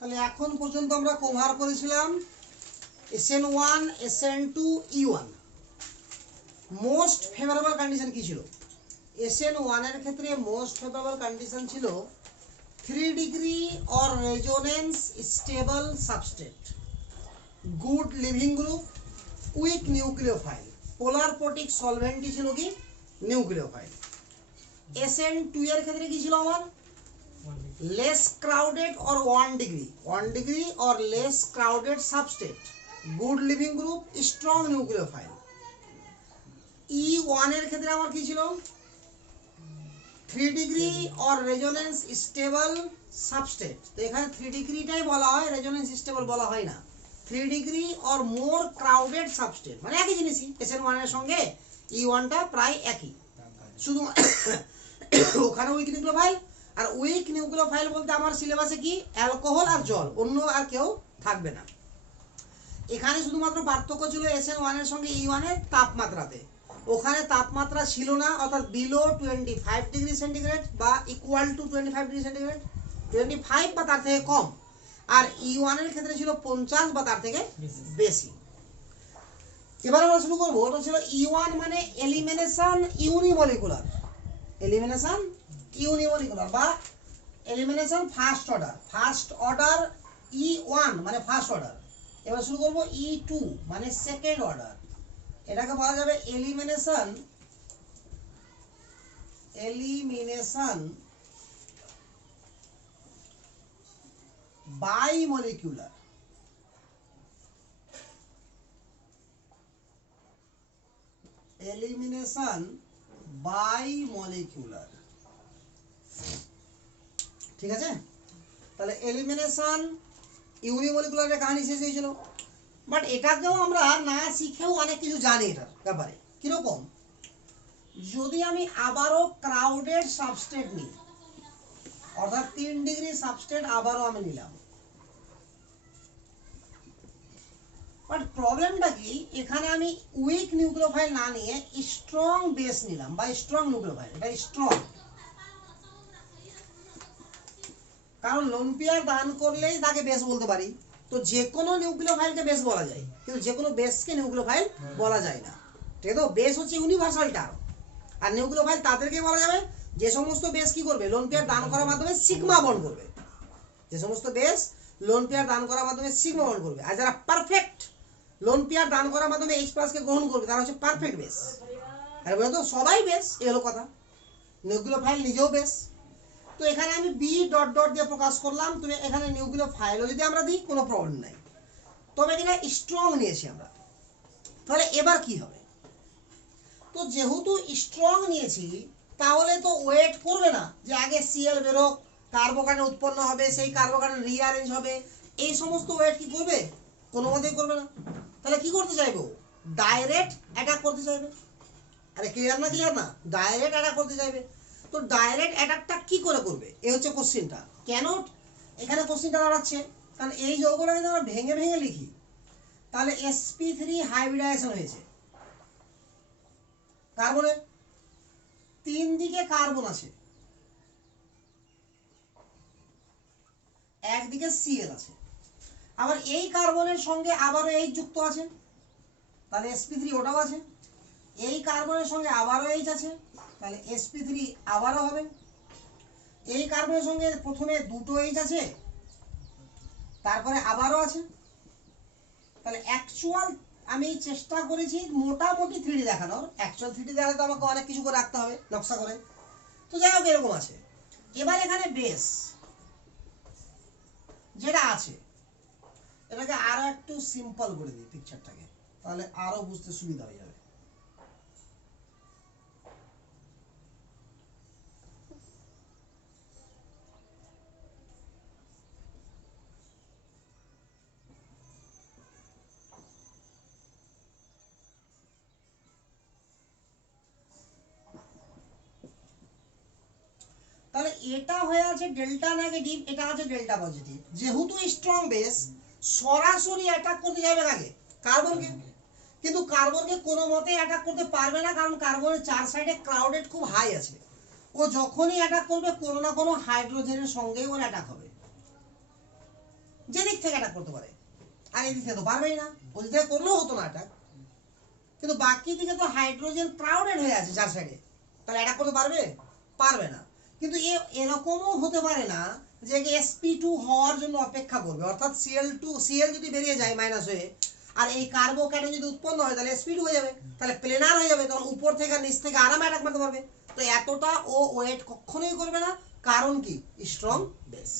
তাহলে এখন পর্যন্ত আমরা কভার করেছিলাম SN1 SN2 E1 most favourable condition কি ছিল SN1 এর ক্ষেত্রে মোস্ট ফেভারেবল কন্ডিশন ছিল 3 degree or resonance stable substrate good leaving group weak nucleophile polar protic সলভেন্টই ছিল কি নিউক্লিওফাইল SN2 এর ক্ষেত্রে কি ছিল আমার less crowded or 1 degree or less crowded substrate good living group strong nucleophile E1 এর ক্ষেত্রে আমার কি ছিল 3 degree or resonance stable substrate তো এখানে 3 ডিগ্রিটাই বলা হয় resonance stable বলা হয় না 3 degree or more crowded substrate মানে একই জিনিসই SN1 এর সঙ্গে E1 টা প্রায় একই শুধু ওখানে উইক নিউক্লিওফাইল আর উইক নিউক্লিওফাইল বলতে আমার সিলেবাসে কি অ্যালকোহল আর জল অন্য আর কেউ থাকবে না এখানে শুধুমাত্র পার্থক্য ছিল SN1 এর সঙ্গে E1 এর তাপমাত্রাতে ওখানে তাপমাত্রা ছিল না অর্থাৎ বিলো 25 ডিগ্রি সেন্টিগ্রেড বা ইকুয়াল টু 25 ডিগ্রি সেন্টিগ্রেড 25 বা তার থেকে কম আর E1 এর ক্ষেত্রে ছিল 50 বা তার থেকে বেশি এবার আমরা শুরু করব ওটা ছিল E1 মানে এলিমিনেশন ইউনিমলিকুলার বা এলিমিনেশন ফার্স্ট অর্ডার E1 মানে ফার্স্ট অর্ডার এবার শুরু করব E2 মানে সেকেন্ড অর্ডার এটাকে বলা যাবে এলিমিনেশন বাইমলিকুলার ঠিক আছে তাহলে এলিমিনেশন ইউনিমলিকুলারের কাহিনী শেষ হয়েছিল বাট এটাকেও আমরা না শিখেও অনেক কিছু জানি এটার ব্যাপারে কিরকম যদি আমি আবারও ক্রাউডেড সাবস্ট্রেট নিই অর্থাৎ 3 ডিগ্রি সাবস্ট্রেট আবারও আমি নিলাম বাট প্রবলেমটা কি এখানে আমি উইক নিউক্লিওফাইল না নিয়ে স্ট্রং বেস নিলাম বা স্ট্রং নিউক্লিওফাইল এটা স্ট্রং কারণ লোন পেয়ার দান করলেই তাকে বেস বলতে পারি তো যে কোনো নিউক্লিওফাইলকে বেস বলা যায় কিন্তু যে কোনো বেসকে নিউক্লিওফাইল বলা যায় না ঠিক আছে বেস হচ্ছে ইউনিভার্সাল টার্ম আর নিউক্লিওফাইল তাদেরকে বলা যাবে যে সমস্ত বেস কি করবে লোন পেয়ার দান করার মাধ্যমে সিগমা বন্ড করবে যে সমস্ত বেস লোন পেয়ার দান করার মাধ্যমে সিগমা বন্ড করবে আর যারা পারফেক্ট লোন পেয়ার দান করার মাধ্যমে H+ কে গ্রহণ করবে তারা হচ্ছে পারফেক্ট বেস আর বলে তো সবাই বেস এই হলো কথা নিউক্লিওফাইল নিজেও বেস তো এখানে আমি বি ডট ডট দিয়ে প্রকাশ করলাম তুমি এখানে নিউক্লিওফাইলও যদি আমরা দিই কোনো প্রবলেম নাই তবে কিনা স্ট্রং নিয়েছি আমরা তাহলে এবার কি হবে তো যেহেতু স্ট্রং নিয়েছি তাহলে তো ওয়েট করবে না যে আগে Cl বেরোক কার্বোকার্বন উৎপন্ন হবে সেই কার্বোকার্বন রিঅ্যারেঞ্জ হবে এই সমস্ত ওয়েট কি করবে কোনো মতেই করবে না তাহলে কি করতে চাইবো ডাইরেক্ট অ্যাটাক করতে চাইবে আরে ক্লিয়ার না ডাইরেক্ট অ্যাটাক করতে চাইবে তো ডাইরেক্ট অ্যাটাকটা কি করে করবে এই হচ্ছে কোশ্চেনটা কেন এখানে কোশ্চেনটা দাঁড়াচ্ছে কারণ এই যৌগটা যদি আমরা ভেঙে ভেঙে লিখি তাহলে sp3 হাইব্রিডাইজেশন হয়েছে কার্বনের 3 দিকে কার্বন আছে একদিকে Cl আছে আবার এই কার্বনের সঙ্গে আবারও H যুক্ত আছে তাহলে sp3 ওটাও আছে এই কার্বনের সঙ্গে আবারও H আছে তাহলে sp3 আবারও হবে এই কার্বনের সঙ্গে প্রথমে দুটো H আছে তারপরে আবারও আছে তাহলে অ্যাকচুয়াল আমি চেষ্টা করেছি মোটামুটি 3D দেখানোর অ্যাকচুয়াল 3D দেখালে তো আমাকে অনেক কিছু করে রাখতে হবে নকশা করে তো যাই হোক এরকম আছে এবার এখানে বেস যেটা আছে এটাকে আরো একটু সিম্পল করে দিই পিকচারটাকে তাহলে আরো বুঝতে সুবিধা হয়ে যাবে তাহলে এটা হয়ে আছে ডেল্টা নেগেটিভ এটা আছে ডেল্টা পজিটিভ যেহেতু স্ট্রং বেস সরাসরি অ্যাটাক করতে যাবে আগে কার্বনকে কিন্তু কার্বনকে কোনো মতে অ্যাটাক করতে পারবে না কারণ কার্বনের চার সাইডে ক্রাউডেড খুব হাই আছে ও যখনই অ্যাটাক করবে কোনো না কোনো হাইড্রোজেনের সঙ্গে ওর অ্যাটাক হবে যে দিক থেকে অ্যাটাক করতে পারে, আর এই দিক থেকে তো পারবেই না, ওই দিক থেকে করলেও হতো না অ্যাটাক। কিন্তু বাকি দিকে তো হাইড্রোজেন ক্রাউডেড হয়ে আছে চার সাইডে, তাহলে অ্যাটাক করতে পারবে? পারবে না। কিন্তু এরকমও হতে পারে না যে sp2 হওয়ার জন্য অপেক্ষা করবে, অর্থাৎ Cl যদি বেরিয়ে যায় মাইনাস হয়ে, আর এই কার্বোক্যাটায়ন যদি উৎপন্ন হয় তাহলে sp2 হয়ে যাবে, তাহলে প্লেনার হয়ে যাবে, তখন উপর থেকে নিচ থেকে আরামে অ্যাটাক মারতে পারবে। তো এতটা ও ওয়েট কখনোই করবে না, কারণ কি? Strong base.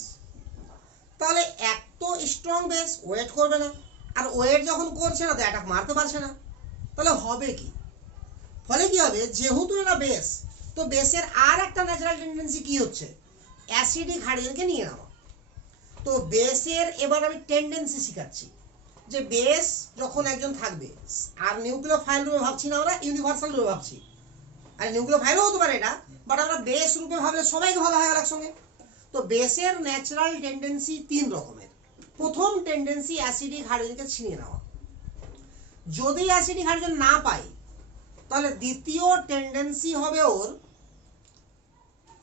তাহলে এত স্ট্রং বেস ওয়েট করবে না, আর ওয়েট যখন করছে না তো অ্যাটাক মারতে পারছে না, তাহলে হবে কি? ফলে কি হবে, যেহেতু এটা বেস, তো বেসের আর একটা ন্যাচারাল টেন্ডেন্সি কি হচ্ছে? অ্যাসিডিক হাইড্রোজেনকে নিয়ে নেওয়া। তো বেসের এবার আমি টেন্ডেন্সি শিখাচ্ছি যে বেস যখন একজন থাকবে, আর নিউক্লিওফাইল রূপে ভাবছি না, আমরা ইউনিভার্সাল রূপে ভাবছি। আর নিউক্লিওফাইলও হতে পারে এটা, বাট আমরা বেস রূপে ভাবলে সবাইকে ভাবা হয় একসঙ্গে। তো বেসের ন্যাচারাল টেন্ডেন্সি তিন রকমের। প্রথম টেন্ডেন্সি অ্যাসিডিক হাইড্রোজেনকে ছিনিয়ে নেওয়া। যদি অ্যাসিডিক হাইড্রোজেন না পাই, তাহলে দ্বিতীয় টেন্ডেন্সি হবে ওর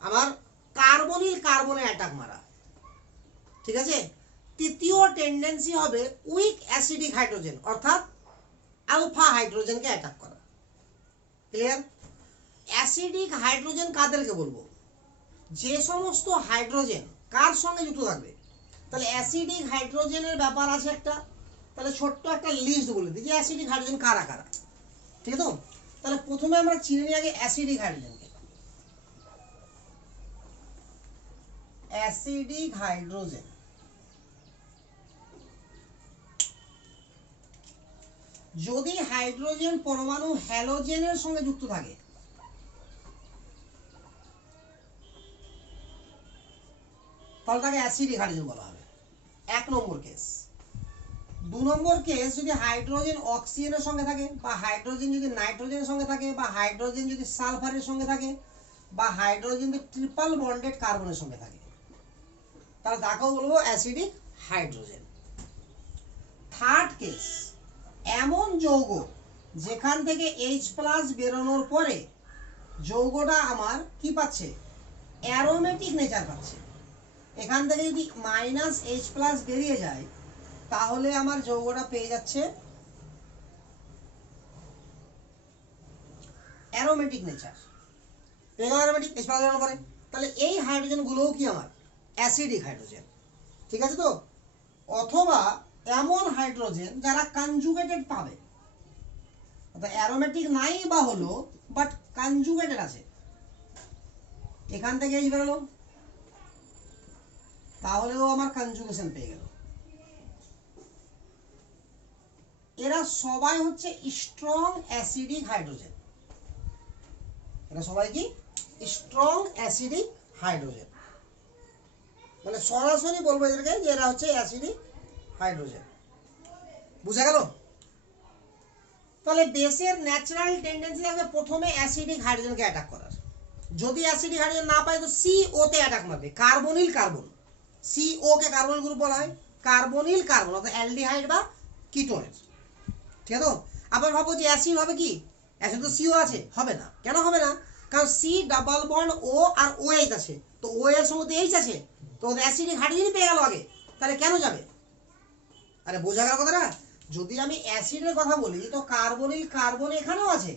আমার কার্বনিল কার্বনে অ্যাটাক মারা, ঠিক আছে? তৃতীয় টেন্ডেন্সি হবে উইক অ্যাসিডিক হাইড্রোজেন, অর্থাৎ আলফা হাইড্রোজেনকে অ্যাটাক করা। ক্লিয়ার? অ্যাসিডিক হাইড্রোজেন কাদেরকে বলবো? যে সমস্ত হাইড্রোজেন কার সঙ্গে যুক্ত থাকবে। তাহলে অ্যাসিডিক হাইড্রোজেনের ব্যাপার আছে একটা, তাহলে ছোট্ট একটা লিস্ট বলে দিই যে অ্যাসিডিক হাইড্রোজেন কারা কারা, ঠিক আছে? তাহলে প্রথমে আমরা চিনে নিই আগে অ্যাসিডিক হাইড্রোজেনকে। অ্যাসিডিক হাইড্রোজেন যদি হাইড্রোজেন পরমাণু হ্যালোজেনের সঙ্গে যুক্ত থাকে, তাহলে তাকে অ্যাসিডিক হাইড্রোজেন বলা হবে, এক নম্বর কেস। দু নম্বর কেস, যদি হাইড্রোজেন অক্সিজেনের সঙ্গে থাকে, বা হাইড্রোজেন যদি নাইট্রোজেনের সঙ্গে থাকে, বা হাইড্রোজেন যদি সালফারের সঙ্গে থাকে, বা হাইড্রোজেন যদি ট্রিপল বন্ডেড কার্বনের সঙ্গে থাকে, তাহলে তাকেও বলবো অ্যাসিডিক হাইড্রোজেন। থার্ড কেস, এমন যৌগ যেখান থেকে H+ বেরোনোর পরে যৌগটা আমার কি পাচ্ছে? অ্যারোমেটিক নেচার পাচ্ছে। এখান থেকে যদি -H+ বেরিয়ে যায়, তাহলে আমার যৌগটা পেয়ে যাচ্ছে অ্যারোমেটিক নেচার, পেয়ে গেল অ্যারোমেটিক H+ বেরোনোর পরে। তাহলে এই হাইড্রোজেন গুলোও কি আমার অ্যাসিডিক হাইড্রোজেন, ঠিক আছে তো? অথবা এমন হাইড্রোজেন যারা কনজুগেটেড পাবে, অর্থাৎ অ্যারোমেটিক নাই বা হলো, বাট কনজুগেটেড আছে, এখান থেকে H বেরোলো, তাহলেও আমার কনজুগেশন পেয়ে গেল। এরা সবাই হচ্ছে স্ট্রং অ্যাসিডিক হাইড্রোজেন, এরা সবাই কি স্ট্রং অ্যাসিডিক হাইড্রোজেন, মানে সরাসরি বলবো এদেরকে যে এরা হচ্ছে অ্যাসিডিক হাইড্রোজেন। বুঝা গেল? তাহলে বেসের ন্যাচারাল টেন্ডেন্সি থাকবে প্রথমে অ্যাসিডিক হাইড্রোজেনকে অ্যাটাক করার। যদি অ্যাসিডিক হাইড্রোজেন না পায় তো CO তে অ্যাটাক মারবে, কার্বনিল কার্বন। CO কে কার্বনিল গ্রুপ বলা হয়, কার্বনিল কার্বন অর্থাৎ অ্যালডিহাইড বা কিটোনের, ঠিক আছে? আবার ভাবো যে অ্যাসিড হবে কি? অ্যাসিড তো CO আছে, হবে না। কেন হবে না? কারণ C ডাবল বন্ড O আর OH আছে, তো O এর সঙ্গে তো H আছে, তো অ্যাসিডিক হাইড্রোজেন পেয়ে গেল আগে, তাহলে কেন যাবে? আরে বোঝা গেল কথাটা? যদি আমি অ্যাসিডের কথা বলি তো কার্বনিল কার্বন এখানেও আছে,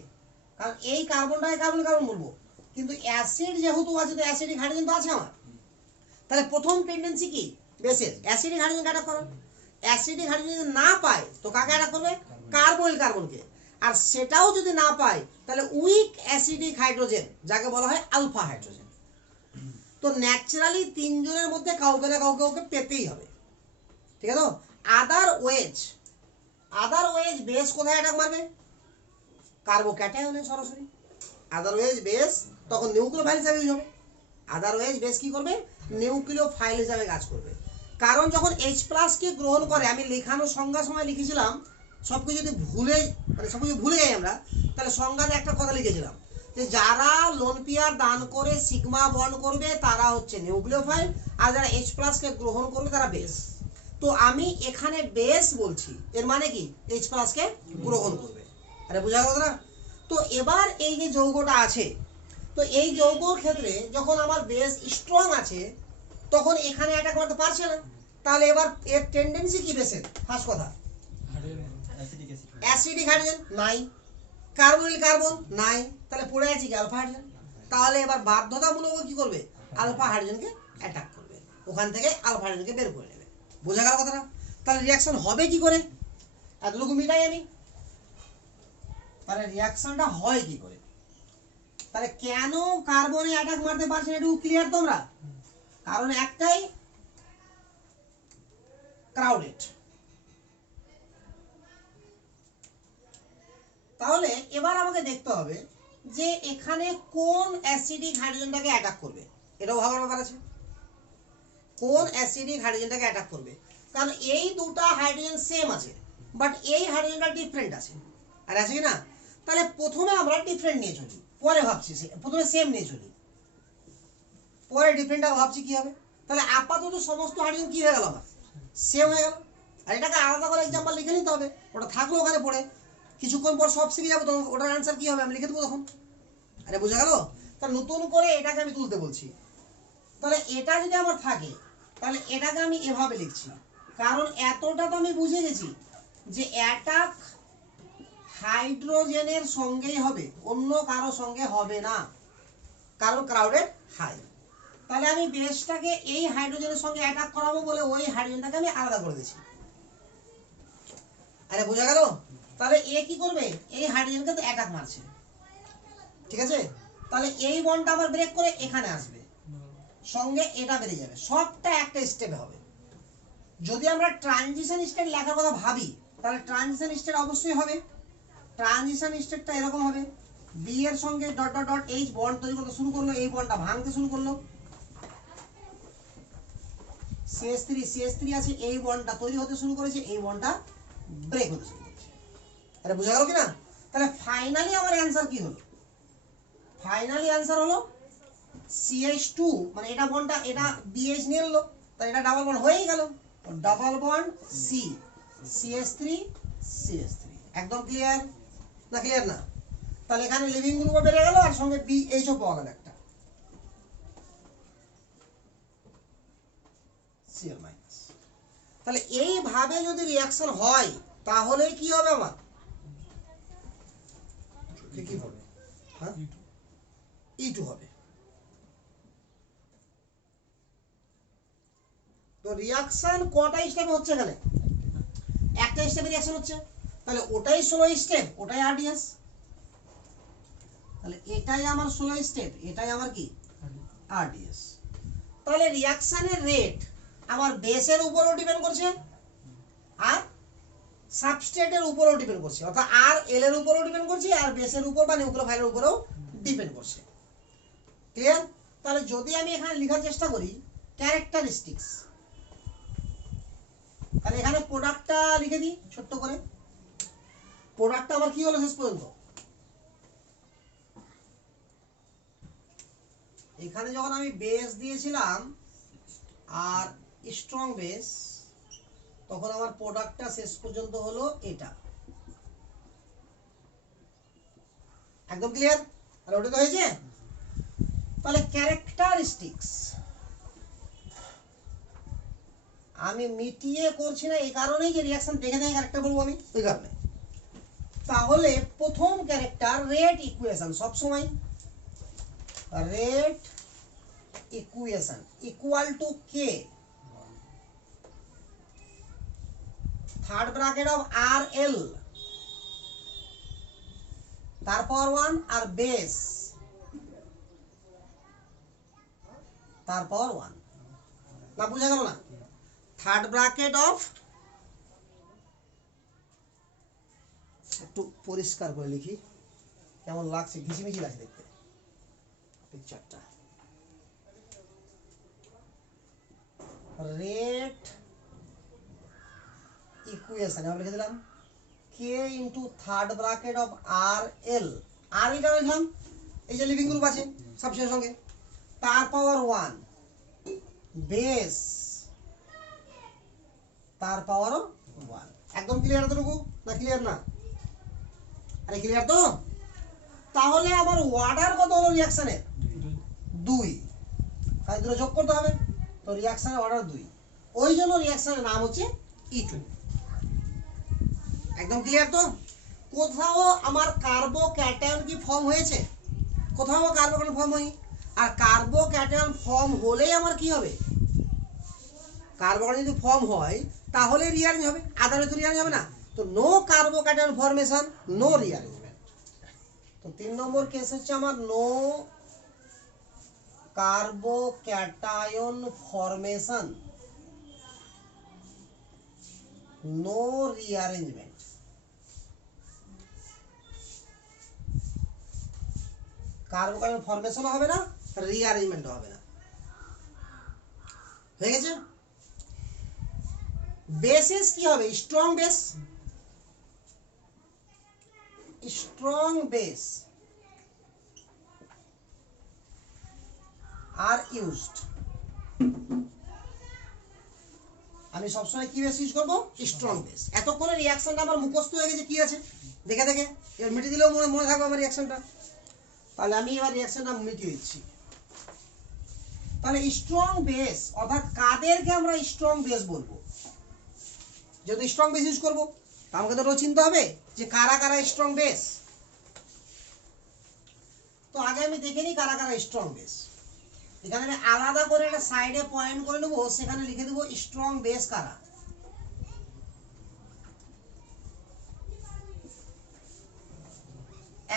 কারণ এই কার্বনটাকে কার্বনিল কার্বন বলবো, কিন্তু অ্যাসিড যেহেতু আছে তো অ্যাসিডিক হাইড্রোজেন তো আছে আমার। তাহলে প্রথম টেন্ডেন্সি কি বেসের? অ্যাসিডিক হাইড্রোজেনকে অ্যাটাক করা। অ্যাসিডিক হাইড্রোজেন যদি না পায় তো কাকে অ্যাটাক করবে? কার্বনিল কার্বনকে। আর সেটাও যদি না পায় তাহলে উইক অ্যাসিডিক হাইড্রোজেন, যাকে বলা হয় আলফা হাইড্রোজেন। তো ন্যাচারালি তিনজনের মধ্যে কাউকে না কাউকে পেতেই হবে, ঠিক আছে? আদারওয়েজ বেস কোথায় অ্যাটাক মারবে? কার্বোক্যাটায়নে সরাসরি। আদারওয়েজ বেস তখন নিউক্লিওফাইল হিসাবে ইউজ হবে। আদারওয়েজ বেস কি করবে? নিউক্লিওফাইল হিসাবে কাজ করবে। কারণ যখন H+ কে গ্রহণ করে, আমি লেখানোর সংজ্ঞা সময় লিখেছিলাম, সবকিছু যদি সবকিছু ভুলে যাই আমরা, তাহলে সংজ্ঞাতে একটা কথা লিখেছিলাম যে যারা লোন পেয়ার দান করে সিগমা বন্ড করবে তারা হচ্ছে নিউক্লিওফাইল, আর যারা H+ কে গ্রহণ করবে তারা বেস। তো আমি এখানে বেস বলছি, এর মানে কি H+ কে গ্রহণ করবে। আরে বোঝা গেল না? তো এবার এই যে যৌগটা আছে, তো এই যৌগর ক্ষেত্রে যখন আমার বেস স্ট্রং আছে তখন এখানে অ্যাটাক করতে পারছে না, তাহলে এবার এর টেন্ডেন্সি কি বেসের? ফার্স্ট কথা অ্যাসিডিক হাইড্রোজেন নাই, কার্বনিল কার্বন নাই, তাহলে পড়ে আছে কি আলফা হাইড্রোজেন। তাহলে এবার বাধ্যতামূলক কি করবে? আলফা হাইড্রোজেনকে অ্যাটাক করবে, ওখান থেকে আলফা হাইড্রোজেনকে বের করে নেবে। বোঝা গেল কথাটা? তাহলে রিয়াকশন হবে কি করে? এতটুকু মিটাই আমি। তাহলে রিয়াকশনটা হয় কি করে? তাহলে কেন কার্বনে অ্যাটাক মারতে পারছে না একটু ক্লিয়ার তোমরা? কারণ একটাই, ক্রাউডেড। তাহলে এবার আমাকে দেখতে হবে যে এখানে কোন অ্যাসিডিক হাইড্রোজেনটাকে অ্যাটাক করবে, এটাও ভাবার ব্যাপার আছে। কোন অ্যাসিডিক হাইড্রোজেনটাকে অ্যাটাক করবে, কারণ এই দুটো হাইড্রোজেন সেম আছে, বাট এই হাইড্রোজেনটা ডিফারেন্ট আছে, আর আছে কি না? তাহলে প্রথমে আমরা ডিফারেন্ট নিয়ে চলি, পরে ভাবছি প্রথমে সেম নিয়ে চলি, পরে ডিফারেন্টটা ভাবছি কি হবে। তাহলে আপাতত সমস্ত হাইড্রোজেন কি হয়ে গেল? আমার সেম হয়ে গেল। আর এটাকে আলাদা করে এক্সাম্পল লিখে নিতে হবে, ওটা থাকলো ওখানে পড়ে, কিছুক্ষণ পর সব শিখে যাবো, তখন ওটার অ্যান্সার কি হবে আমি লিখে দেবো তখন। আরে বোঝা গেল? তাহলে নতুন করে এটাকে আমি তুলতে বলছি। তাহলে এটা যদি আমার থাকে, তাহলে এটাকে আমি এভাবে লিখছি, কারণ এতটা তো আমি বুঝে গেছি যে অ্যাটাক হাইড্রোজেনের সঙ্গেই হবে, অন্য কারো সঙ্গে হবে না, কারণ ক্রাউডেড হাই। তাহলে আমি বেসটাকে এই হাইড্রোজেনের সঙ্গে অ্যাটাক করাবো বলে ওই হাইড্রোজেনটাকে আমি আলাদা করে দিয়েছি। আরে বোঝা গেল? তাহলে এ কি করবে? এই হাইড্রোজেনকে তো অ্যাটাক মারছে, ঠিক আছে? তাহলে এই বন্ডটা আবার ব্রেক করে এখানে আসবে, সঙ্গে এটা বেরিয়ে যাবে, সবটা একটা স্টেপে হবে। যদি আমরা ট্রানজিশন স্টেট লেখার কথা ভাবি, তাহলে ট্রানজিশন স্টেট অবশ্যই হবে। ট্রানজিশন স্টেটটা এরকম হবে, বি এর সঙ্গে dot dot dot H bond তৈরি করতে শুরু করলো, এই বন্ডটা ভাঙতে শুরু করলো, CH3 আছে, এই বন্ডটা তৈরি হতে শুরু করেছে, এই বন্ডটা ব্রেক হতে শুরু করেছে। আরে বোঝা গেল কি না? তাহলে ফাইনালি আমার অ্যান্সার কি হলো? ফাইনালি অ্যান্সার হলো CH2, মানে এটা বন্ডটা এটা BH নিয়ে এলো, তাই এটা ডাবল বন্ড হয়েই গেল, double bond C, CH3 CH3। একদম ক্লিয়ার না? ক্লিয়ার না? তাহলে এখানে লিভিং গ্রুপও বেড়ে গেল, আর সঙ্গে BH ও পাওয়া গেল একটা, Cl-। তাহলে এইভাবে যদি রিয়াকশন হয়, তাহলে কি হবে আমার? কি হবে? হ্যাঁ, E2 হবে। তো রিয়াকশন কটা স্টেপ হচ্ছে এখানে? একটা স্টেপে রিয়াকশন হচ্ছে, তাহলে ওটাই স্লো স্টেপ, ওটাই আরডিএস। তাহলে এটাই আমার স্লো স্টেপ, এটাই আমার কি? আরডিএস। তাহলে রিয়াকশনের রেট আমার বেসের উপরও ডিপেন্ড করছে, আর সাবস্ট্রেটের উপরও ডিপেন্ড করছে, অর্থাৎ আর এল এর উপরও ডিপেন্ড করছে, আর বেসের উপর বা নিউক্লিওফাইলের উপরও ডিপেন্ড করছে। ক্লিয়ার? তাহলে যদি আমি এখানে লেখার চেষ্টা করি ক্যারেক্টারিস্টিক্স, তাহলে এখানে প্রোডাক্টটা লিখে দিই ছোট্ট করে। প্রোডাক্টটা আমার কি হলো শেষ পর্যন্ত? এখানে যখন আমি বেস দিয়েছিলাম আর স্ট্রং বেস, তখন আমার প্রোডাক্টটা শেষ পর্যন্ত হলো এটা। একদম ক্লিয়ার? আর ওটা তো হয়েছে। তাহলে ক্যারেক্টারিস্টিক্স আমি মিটিয়ে করছি না, এই কারণেই যে রিয়াকশন দেখে দেখে ক্যারেক্টার বলবো আমি, ওই কারণে। তাহলে প্রথম ক্যারেক্টার রেট ইকুয়েশন, সব সময় rate equation equal to K, third bracket of R L, তারপর 1 আর বেস, তারপর 1। না বুঝা গেল না? থার্ড ব্র্যাকেট অফ, একটু পরিষ্কার করে লিখি, কেমন লাগছে, ঘিচিমিচি লাগছে দেখতে পিকচারটা। রেট ইকুয়েশন আমরা লিখে দিলাম কে into third bracket of R এল, আর এটা লিখলাম, এই যে লিভিং গ্রুপ আছে সাবস্টেন্সের সঙ্গে, তার পাওয়ার 1 বেস, তার পাওয়ারও 1। একদম ক্লিয়ার এতটুকু? না ক্লিয়ার না? আরে ক্লিয়ার তো? তাহলে আমার অর্ডার কত হলো রিয়াকশনের? 2, তাই দুটো যোগ করতে হবে, তো রিয়াকশনের অর্ডার 2। ওই জন্য রিয়াকশনের নাম হচ্ছে E2। একদম ক্লিয়ার তো? কোথাও আমার কার্বোক্যাটায়ন কি ফর্ম হয়েছে? কোথাও কার্বোক্যাটায়ন ফর্ম হয়নি। আর কার্বোক্যাটায়ন ফর্ম হলেই আমার কি হবে? কার্বোক্যাটায়ন যদি ফর্ম হয় তাহলে রিঅ্যারেঞ্জ হবে, আদারওয়াইজ রিঅ্যারেঞ্জ হবে না। তো no carbocation formation, no rearrangement. তো 3 নম্বর কেস হচ্ছে আমার no carbocation formation, no rearrangement. Carbocation ফর্মেশনও হবে না, রিঅ্যারেঞ্জমেন্টও হবে না। হয়ে গেছে? বেসেস কি হবে? Strong base, strong base are used. আমি সবসময় কি বেস ইউজ করবো? Strong base. এতক্ষণে রিয়াকশনটা আমার মুখস্থ হয়ে গেছে কি আছে দেখে দেখে, এবার মিটিয়ে দিলেও মনে থাকবে আমার রিয়াকশনটা। তাহলে আমি এবার রিয়াকশনটা মিটিয়ে দিচ্ছি। তাহলে স্ট্রং বেস অর্থাৎ কাদেরকে আমরা স্ট্রং বেস বলবো? যদি স্ট্রং বেস ইউজ করবো তা আমাকে তো চিনতে হবে যে কারা কারা স্ট্রং বেস। তো আগে আমি দেখে নিই কারা কারা স্ট্রং বেস। এখানে আমি আলাদা করে একটা সাইডে পয়েন্ট করে নেবো, সেখানে লিখে দেবো স্ট্রং বেস কারা।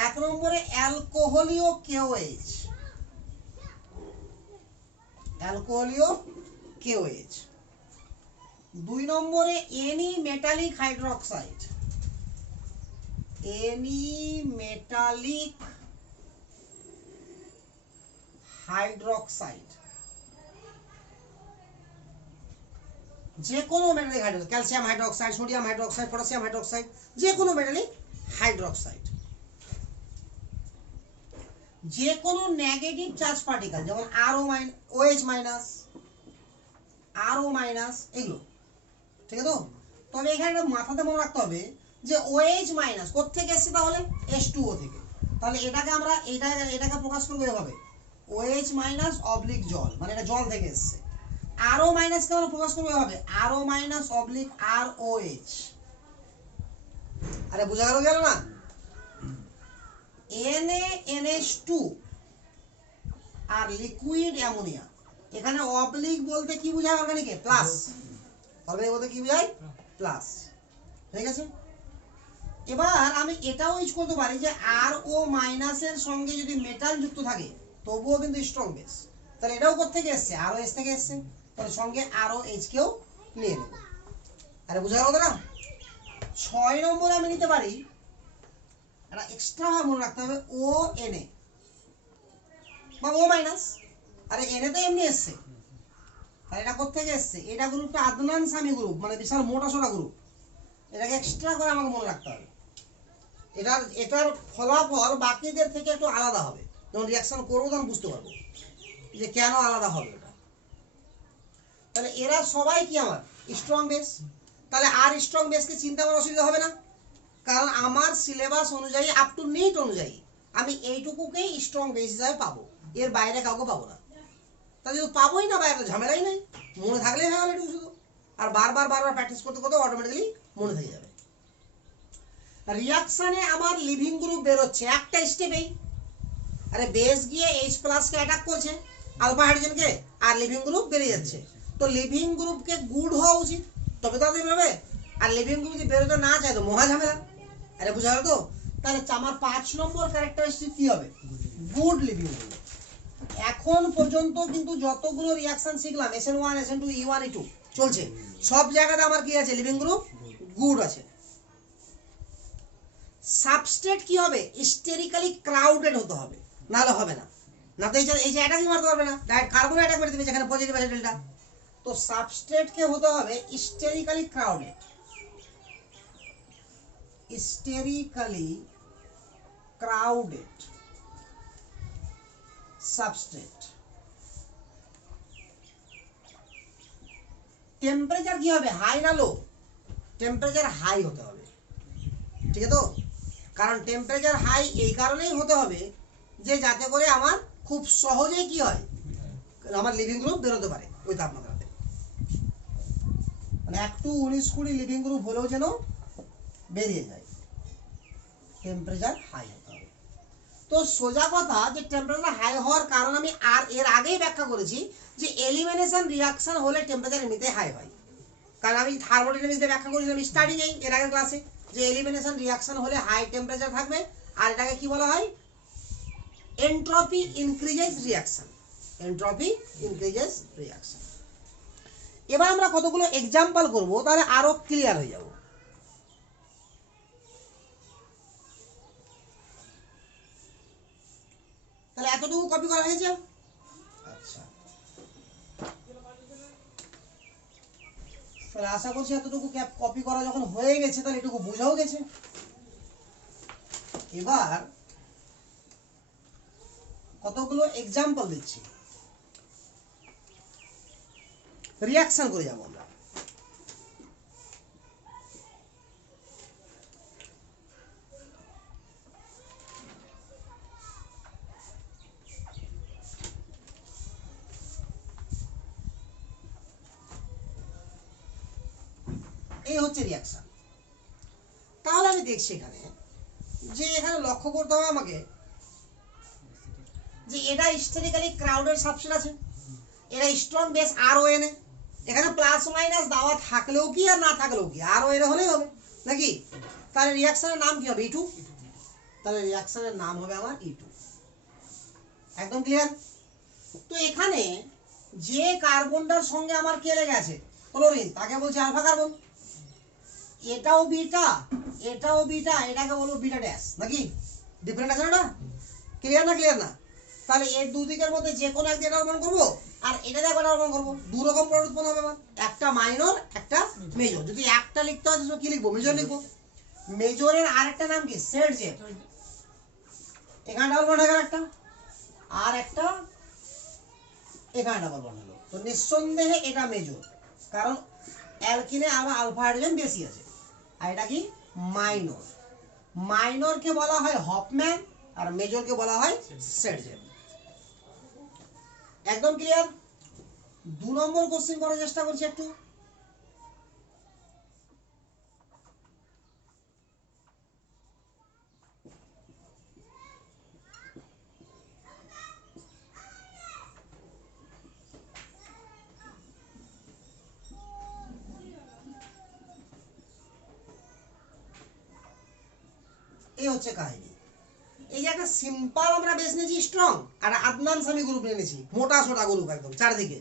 এক নম্বরে অ্যালকোহলীয় KOH, অ্যালকোহলীয় KOH। 2 নম্বরে any metallic hydroxide, any metallic hydroxide, যে কোনো metallic hydroxide, calcium hydroxide, sodium hydroxide, potassium hydroxide, যে কোনো মেটালিক হাইড্রোক্সাইড। যে কোনো নেগেটিভ চার্জ পার্টিকেল যেমন OH মাইনাস, RO মাইনাস, এগুলো ঠিক আছে তো? তবে এখানে মাথাতে মনে রাখতে হবে যে OH মাইনাস কোথেকে এসছে? তাহলে H2O থেকে। তাহলে এটাকে আমরা এটাকে প্রকাশ করবো এভাবে, OH মাইনাস অবলিক জল, মানে এটা জল থেকে এসছে। RO মাইনাসকে আমরা প্রকাশ করবো এভাবে, RO মাইনাস অবলিক ROH। আরে বোঝা গেল না? NaNH2 আর লিকুইড অ্যামোনিয়া। এখানে অবলিক বলতে কি বোঝায়? অর্গানিকে প্লাস, অর্গানিক বলতে কি বোঝায়? প্লাস। ঠিক আছে? এবার আমি এটাও ইউজ করতে পারি যে RO মাইনাসের সঙ্গে যদি মেটাল যুক্ত থাকে তবুও কিন্তু স্ট্রং বেস। তাহলে এটাও কোথেকে এসছে? ROH থেকে এসছে। তাহলে সঙ্গে ROH কেও নিয়ে নেব। আরে বোঝা গেল না? 6 নম্বরে আমি নিতে পারি, এটা এক্সট্রা ভাবে মনে রাখতে হবে, ONA বা O মাইনাস। আরে NA তো এমনি এসছে, আর এটা কোথেকে এসছে? এটা গ্রুপটা আদনান সামি গ্রুপ, মানে বিশাল মোটা সোটা গ্রুপ। এটাকে এক্সট্রা করে আমাকে মনে রাখতে হবে। এটার ফলাফল বাকিদের থেকে একটু আলাদা হবে, যখন রিয়াকশন করবো তখন বুঝতে পারবো যে কেন আলাদা হবে এটা। তাহলে এরা সবাই কি আমার স্ট্রং বেস। তাহলে আর স্ট্রং বেসকে চিন্তা করার অসুবিধা হবে না, কারণ আমার সিলেবাস অনুযায়ী আপ টু নিট অনুযায়ী আমি এইটুকুকেই স্ট্রং বেস হিসাবে পাবো, এর বাইরে কাউকে পাবো না। তাহলে যদি পাবোই না, বাইরে ঝামেলাই নাই, মনে থাকলেই হয়ে গেল এটুকু শুধু। আর বারবার প্র্যাকটিস করতে করতে অটোমেটিক্যালি মনে থেকে যাবে। রিয়াকশনে আমার লিভিং গ্রুপ বেরোচ্ছে একটা স্টেপেই। আরে বেস গিয়ে H+ কে অ্যাটাক করছে, আলফা হাইড্রোজেনকে, আর লিভিং গ্রুপ বেরিয়ে যাচ্ছে। তো লিভিং গ্রুপকে গুড হওয়া উচিত, তবে তো বেরোবে। আর লিভিং গ্রুপ যদি বেরোতে না চায় তো মহা ঝামেলা। আরে বুঝা গেল তো? তাহলে আমার 5 নম্বর ক্যারেক্টারিস্টিক কি হবে? Good leaving group. এখন পর্যন্ত কিন্তু যতগুলো রিয়াকশন শিখলাম, SN1, SN2, E1, E2 চলছে, সব জায়গাতে আমার কি আছে? লিভিং গ্রুপ গুড আছে। সাবস্ট্রেট কি হবে? স্টেরিক্যালি ক্রাউডেড হতে হবে, নাহলে হবে না। না তো এই যে অ্যাটাকই মারতে পারবে না, ডাইরেক্ট কার্বন অ্যাটাক করে দেবে যেখানে পজিটিভ আছে ডেল্টা। তো সাবস্ট্রেটকে হতে হবে স্টেরিক্যালি ক্রাউডেড, স্টেরিক্যালি ক্রাউডেড সাবস্ট্রেট। টেম্পারেচার কি হবে? হাই না লো? টেম্পারেচার হাই হতে হবে, ঠিক আছে তো? কারণ টেম্পারেচার হাই এই কারণেই হতে হবে যে যাতে করে আমার খুব সহজেই কি হয়, আমার লিভিং গ্রুপ বেরোতে পারে ওই তাপমাত্রাতে। মানে একটু 19-20 লিভিং গ্রুপ হলেও যেন বেরিয়ে যায়, টেম্পারেচার হাই হতে হবে। তো সোজা কথা যে টেম্পারেচার হাই হওয়ার কারণ আমি আর এর আগেই ব্যাখ্যা করেছি যে এলিমিনেশন রিয়াকশন হলে টেম্পারেচার এমনিতে হাই হয়। কারণ আমি থার্মোডাইনামিক্সে ব্যাখ্যা করেছিলাম স্টার্টিংয়ে এর আগের ক্লাসে যে এলিমিনেশন রিয়াকশন হলে হাই টেম্পারেচার থাকবে, আর এটাকে কি বলা হয়, entropy increases reaction, entropy increases reaction. এবার আমরা কতগুলো এক্সাম্পল করব, তাহলে আরো ক্লিয়ার হয়ে যাব। তাহলে এতটুকু কপি করা হয়েছে। আচ্ছা, তাহলে আশা করছি এতটুকু কপি করা যখন হয়ে গেছে তাহলে এটুকু বোঝাও গেছে। এবার কতগুলো এক্সাম্পল দিচ্ছি, রিয়াকশন করে যাব আমরা। এই হচ্ছে রিয়াকশন। তাহলে আমি দেখছি এখানে যে এখানে লক্ষ্য করতে হবে আমাকে যে এটা হিস্টোরিক্যালি ক্রাউডেড সাবস্টেন্স আছে, এটা স্ট্রং বেস RON, এখানে প্লাস মাইনাস দেওয়া থাকলেও কি আর না থাকলেও কি RON হলেই হবে নাকি। তাহলে রিয়াকশনের নাম কি হবে, E2। তাহলে রিয়াকশনের নাম হবে আমার E2। একদম ক্লিয়ার। তো এখানে যে কার্বনটার সঙ্গে আমার কে লেগে আছে, ক্লোরিন, তাকে বলছে আলফা কার্বন। এটাও বিটা, এটাও বিটা, এটাকে বলবো বিটা ড্যাশ নাকি। ডিফারেন্ট আছে না? ক্লিয়ার না? ক্লিয়ার না? তাহলে এর দুদিকের মধ্যে যে কোনো এক দিয়ে অনুমান করবো, আর এটা দিয়ে একটা অনুমান করবো, দু রকম প্রোডাক্ট উৎপন্ন হবে আমার, একটা মাইনর একটা মেজর। যদি একটা লিখতে হয় কি লিখবো, মেজর লিখবো। মেজরের আরেকটা নাম কি, সেট জেড। এখানে ডাবল বন্ড হয়ে গেল একটা, আর একটা এখানে ডাবল বন্ড হলো। তো নিঃসন্দেহে এটা মেজর, কারণ অ্যালকিনে আমার আলফা হাইড্রোজেন বেশি আছে। আর এটা কি, মাইনর। মাইনরকে বলা হয় হফম্যান আর মেজরকে বলা হয় সেটজেন। একদম ক্লিয়ার। 2 নম্বর কোশ্চেন করার চেষ্টা করছি একটু। এই হচ্ছে কাহিনী। এই যে একটা সিম্পল আমরা বেস নিয়েছি স্ট্রং, আর আদনান সামি গ্রুপ নিয়েছি মোটা সোটা গ্রুপ একদম চারদিকে।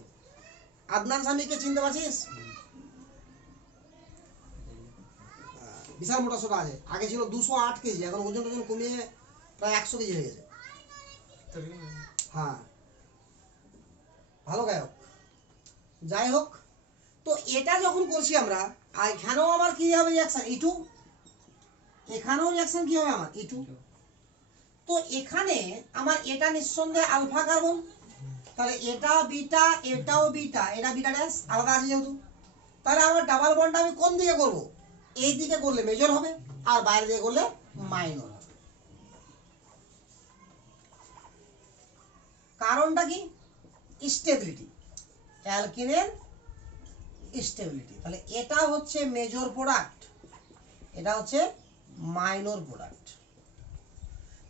আদনান সামিকে চিনতে পারছিস? বিশাল মোটা সোটা আছে, আগে ছিল 208 কেজি, এখন ওজন ওজন কমিয়ে প্রায় 100 কেজি হয়ে গেছে। হ্যাঁ, ভালো গায়ক। যাই হোক, তো এটা যখন করছি আমরা, এখানেও আমার কি হবে রিয়াকশন E2, এখানেও রিয়াকশন কি হবে আমার E2। তো এখানে আমার এটা নিঃসন্দেহে আলফা কার্বন, তাহলে এটা বিটা, এটাও বিটা, এটা বিটা ড্যাশ আলাদা আছে যেহেতু। তাহলে আমার ডাবল বন্ডটা আমি কোন দিকে করব, এই দিকে করলে মেজর হবে, আর বাইরে দিকে করলে মাইনর হবে। কারণটা কি, স্টেবিলিটি, অ্যালকিনের স্টেবিলিটি। তাহলে এটা হচ্ছে মেজর প্রোডাক্ট, এটা হচ্ছে মাইনর প্রোডাক্ট।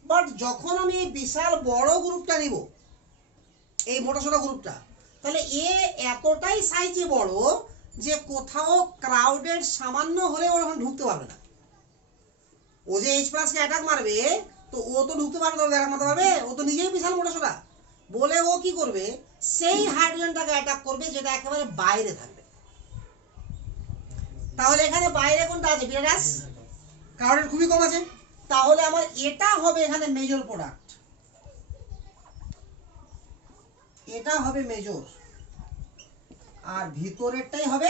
বাট যখন আমি এই বিশাল বড় গ্রুপটা নিব, এই মোটাসোটা গ্রুপটা, তাহলে এ এতটাই সাইজে বড় যে কোথাও ক্রাউডেড সামান্য হলে ও এখন ঢুকতে পারবে না। ও যে H+ কে অ্যাটাক মারবে, তো ও তো ঢুকতে পারবে না, অ্যাটাক মারতে পারবে? ও তো নিজেই বিশাল মোটাসোটা বলে ও কি করবে, সেই হাইড্রোজেনটাকে অ্যাটাক করবে যেটা একেবারে বাইরে থাকবে। তাহলে এখানে বাইরে কোনটা আছে, বিটা ড্যাশ, ক্রাউডেড খুবই কম আছে। তাহলে আমার এটা হবে এখানে মেজর প্রোডাক্ট, এটা হবে মেজর, আর ভিতরেরটাই হবে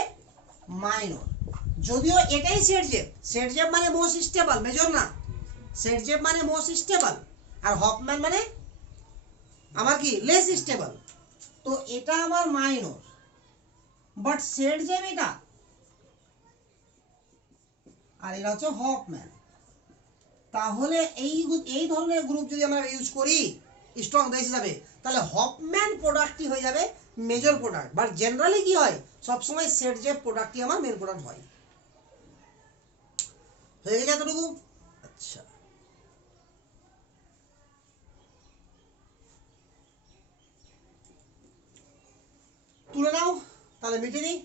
মাইনর। যদিও এটাই সেটজেপ, সেটজেপ মানে মোস্ট স্টেবল, মেজর না। সেটজেপ মানে মোস্ট স্টেবল, আর হফম্যান মানে আমার কি লেস স্টেবল। তো এটা আমার মাইনর, বাট সেটজেপ এটা, আর এটা হচ্ছে হফম্যান। তাহলে এই ধরনের গ্রুপ যদি আমরা ইউজ করি স্ট্রং বেস হিসাবে, তাহলে হফম্যান প্রোডাক্টটি হয়ে যাবে মেজর প্রোডাক্ট, বাট জেনারেলি কি হয় সবসময় সেট যে প্রোডাক্টই আমার মেন প্রোডাক্ট হয়। হয়ে গেছে এতটুকু? আচ্ছা, তুলে নাও তাহলে মিটিয়ে দিই।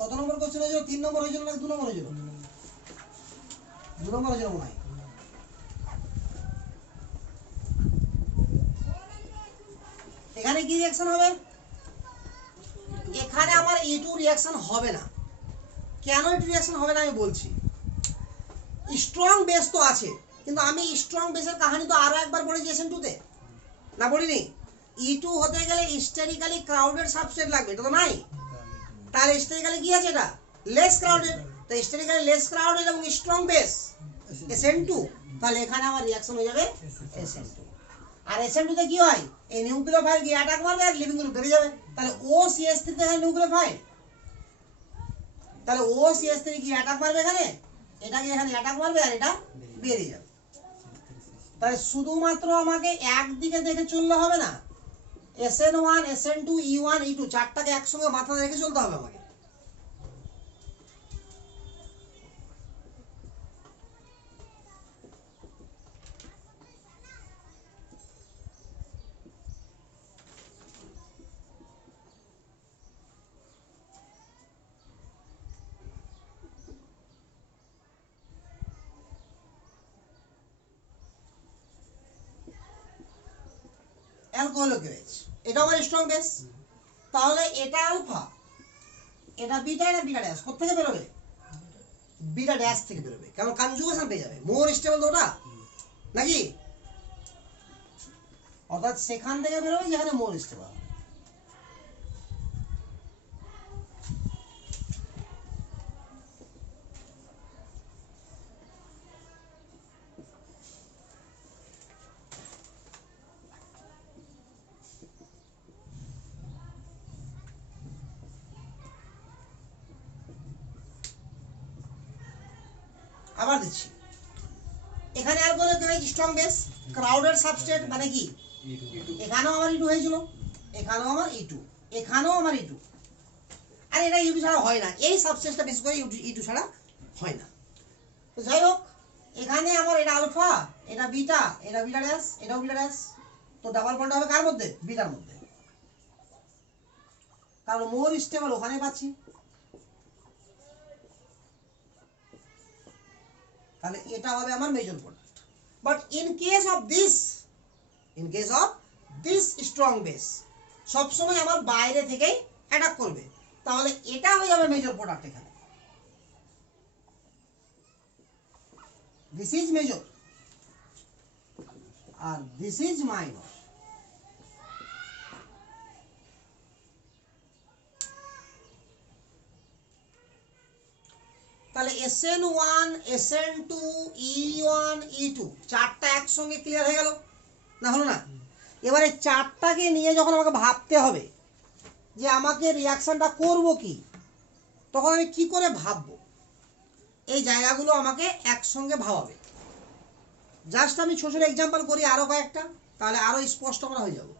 কত নম্বর কোশ্চেন হয়েছিল? 3 নম্বর হয়েছিল না 2 নম্বর হয়েছিল? 2 নম্বর হয়েছিল মনে হয়। এখানে কি রিঅ্যাকশন হবে? এখানে আমার E2 রিঅ্যাকশন হবে না। কেন E2 রিঅ্যাকশন হবে না আমি বলছি। স্ট্রং বেস তো আছে, কিন্তু আমি স্ট্রং বেসের কাহিনী তো আরো একবার বলেছি SN2 তে, না বলিনি? E2 হতে গেলে হিস্টেরিক্যালি ক্রাউডেড সাবস্ট্রেট লাগবে, এটা তো নাই। তাহলে হিস্টেরিক্যালি কি আছে? এটা লেস ক্রাউডেড। তো হিস্টেরিক্যালি লেস ক্রাউডেড এবং স্ট্রং বেস SN2, তাহলে এখানে আমার রিঅ্যাকশন হয়ে যাবে SN2। আর SN2 তে কি হয়? এই নিউক্লিওফাইল গিয়ে অ্যাটাক মারবে আর লিভিং গ্রুপ বেরিয়ে যাবে। তাহলে OCH3 তে এখানে নিউক্লিওফাইল, তাহলে OCH3 কি অ্যাটাক মারবে এখানে, এটা কি এখানে অ্যাটাক মারবে আর এটা বেরিয়ে যাবে। তাহলে শুধুমাত্র আমাকে একদিকে দেখে চললে হবে না, SN1 SN2 E1 E2 চারটাকে একসঙ্গে মাথায় রেখে চলতে হবে আমাকে। অ্যালকোহলিক OH, এটা আমার স্ট্রং বেস। তাহলে এটা আলফা, এটা বিটা, এটা বিটা ড্যাশ কোথা থেকে বেরোবে? বিটা ড্যাশ থেকে বেরোবে, কারণ কনজুগেশন পেয়ে যাবে। মোর স্টেবল তো ওটা নাকি, অর্থাৎ সেখান থেকে বেরোবে যেখানে মোর স্টেবল। আবার দিচ্ছি, এখানে alcoholic OH strong base, crowded substrate মানে কি, এখানেও আমার E2 হয়েছিল, এখানেও আমার E2, এখানেও আমার E2। আর এটা E2 ছাড়া হয় না, এই সাবস্ট্রেটটা বেশি করে E2 ছাড়া হয় না। তো যাই হোক, এখানে আমার এটা আলফা, এটা বিটা, এটা বিটা ড্যাশ, এটাও বিটা ড্যাশ। তো ডাবল বন্ড হবে কার মধ্যে? বিটার মধ্যে, কারণ মোর স্টেবল ওখানে পাচ্ছি। তাহলে এটা হবে আমার major product. But in case of this strong base সবসময় আমার বাইরে থেকেই অ্যাটাক করবে, তাহলে এটা হয়ে যাবে মেজর প্রোডাক্ট। এখানে দিস ইজ মেজর আর দিস ইজ মাইনর। তাহলে SN1 SN2 E1 E2 চারটা একসঙ্গে ক্লিয়ার হয়ে গেল, না হলো না? এবারে চারটাকে নিয়ে যখন আমাকে ভাবতে হবে যে আমাকে রিয়াকশনটা করব কি, তখন আমি কি করে ভাববো, এই জায়গাগুলো আমাকে একসঙ্গে ভাবাবে। জাস্ট আমি ছোট ছোট এক্সাম্পল করি আরো কয়েকটা, তাহলে আরো স্পষ্ট করা হয়ে যাবে।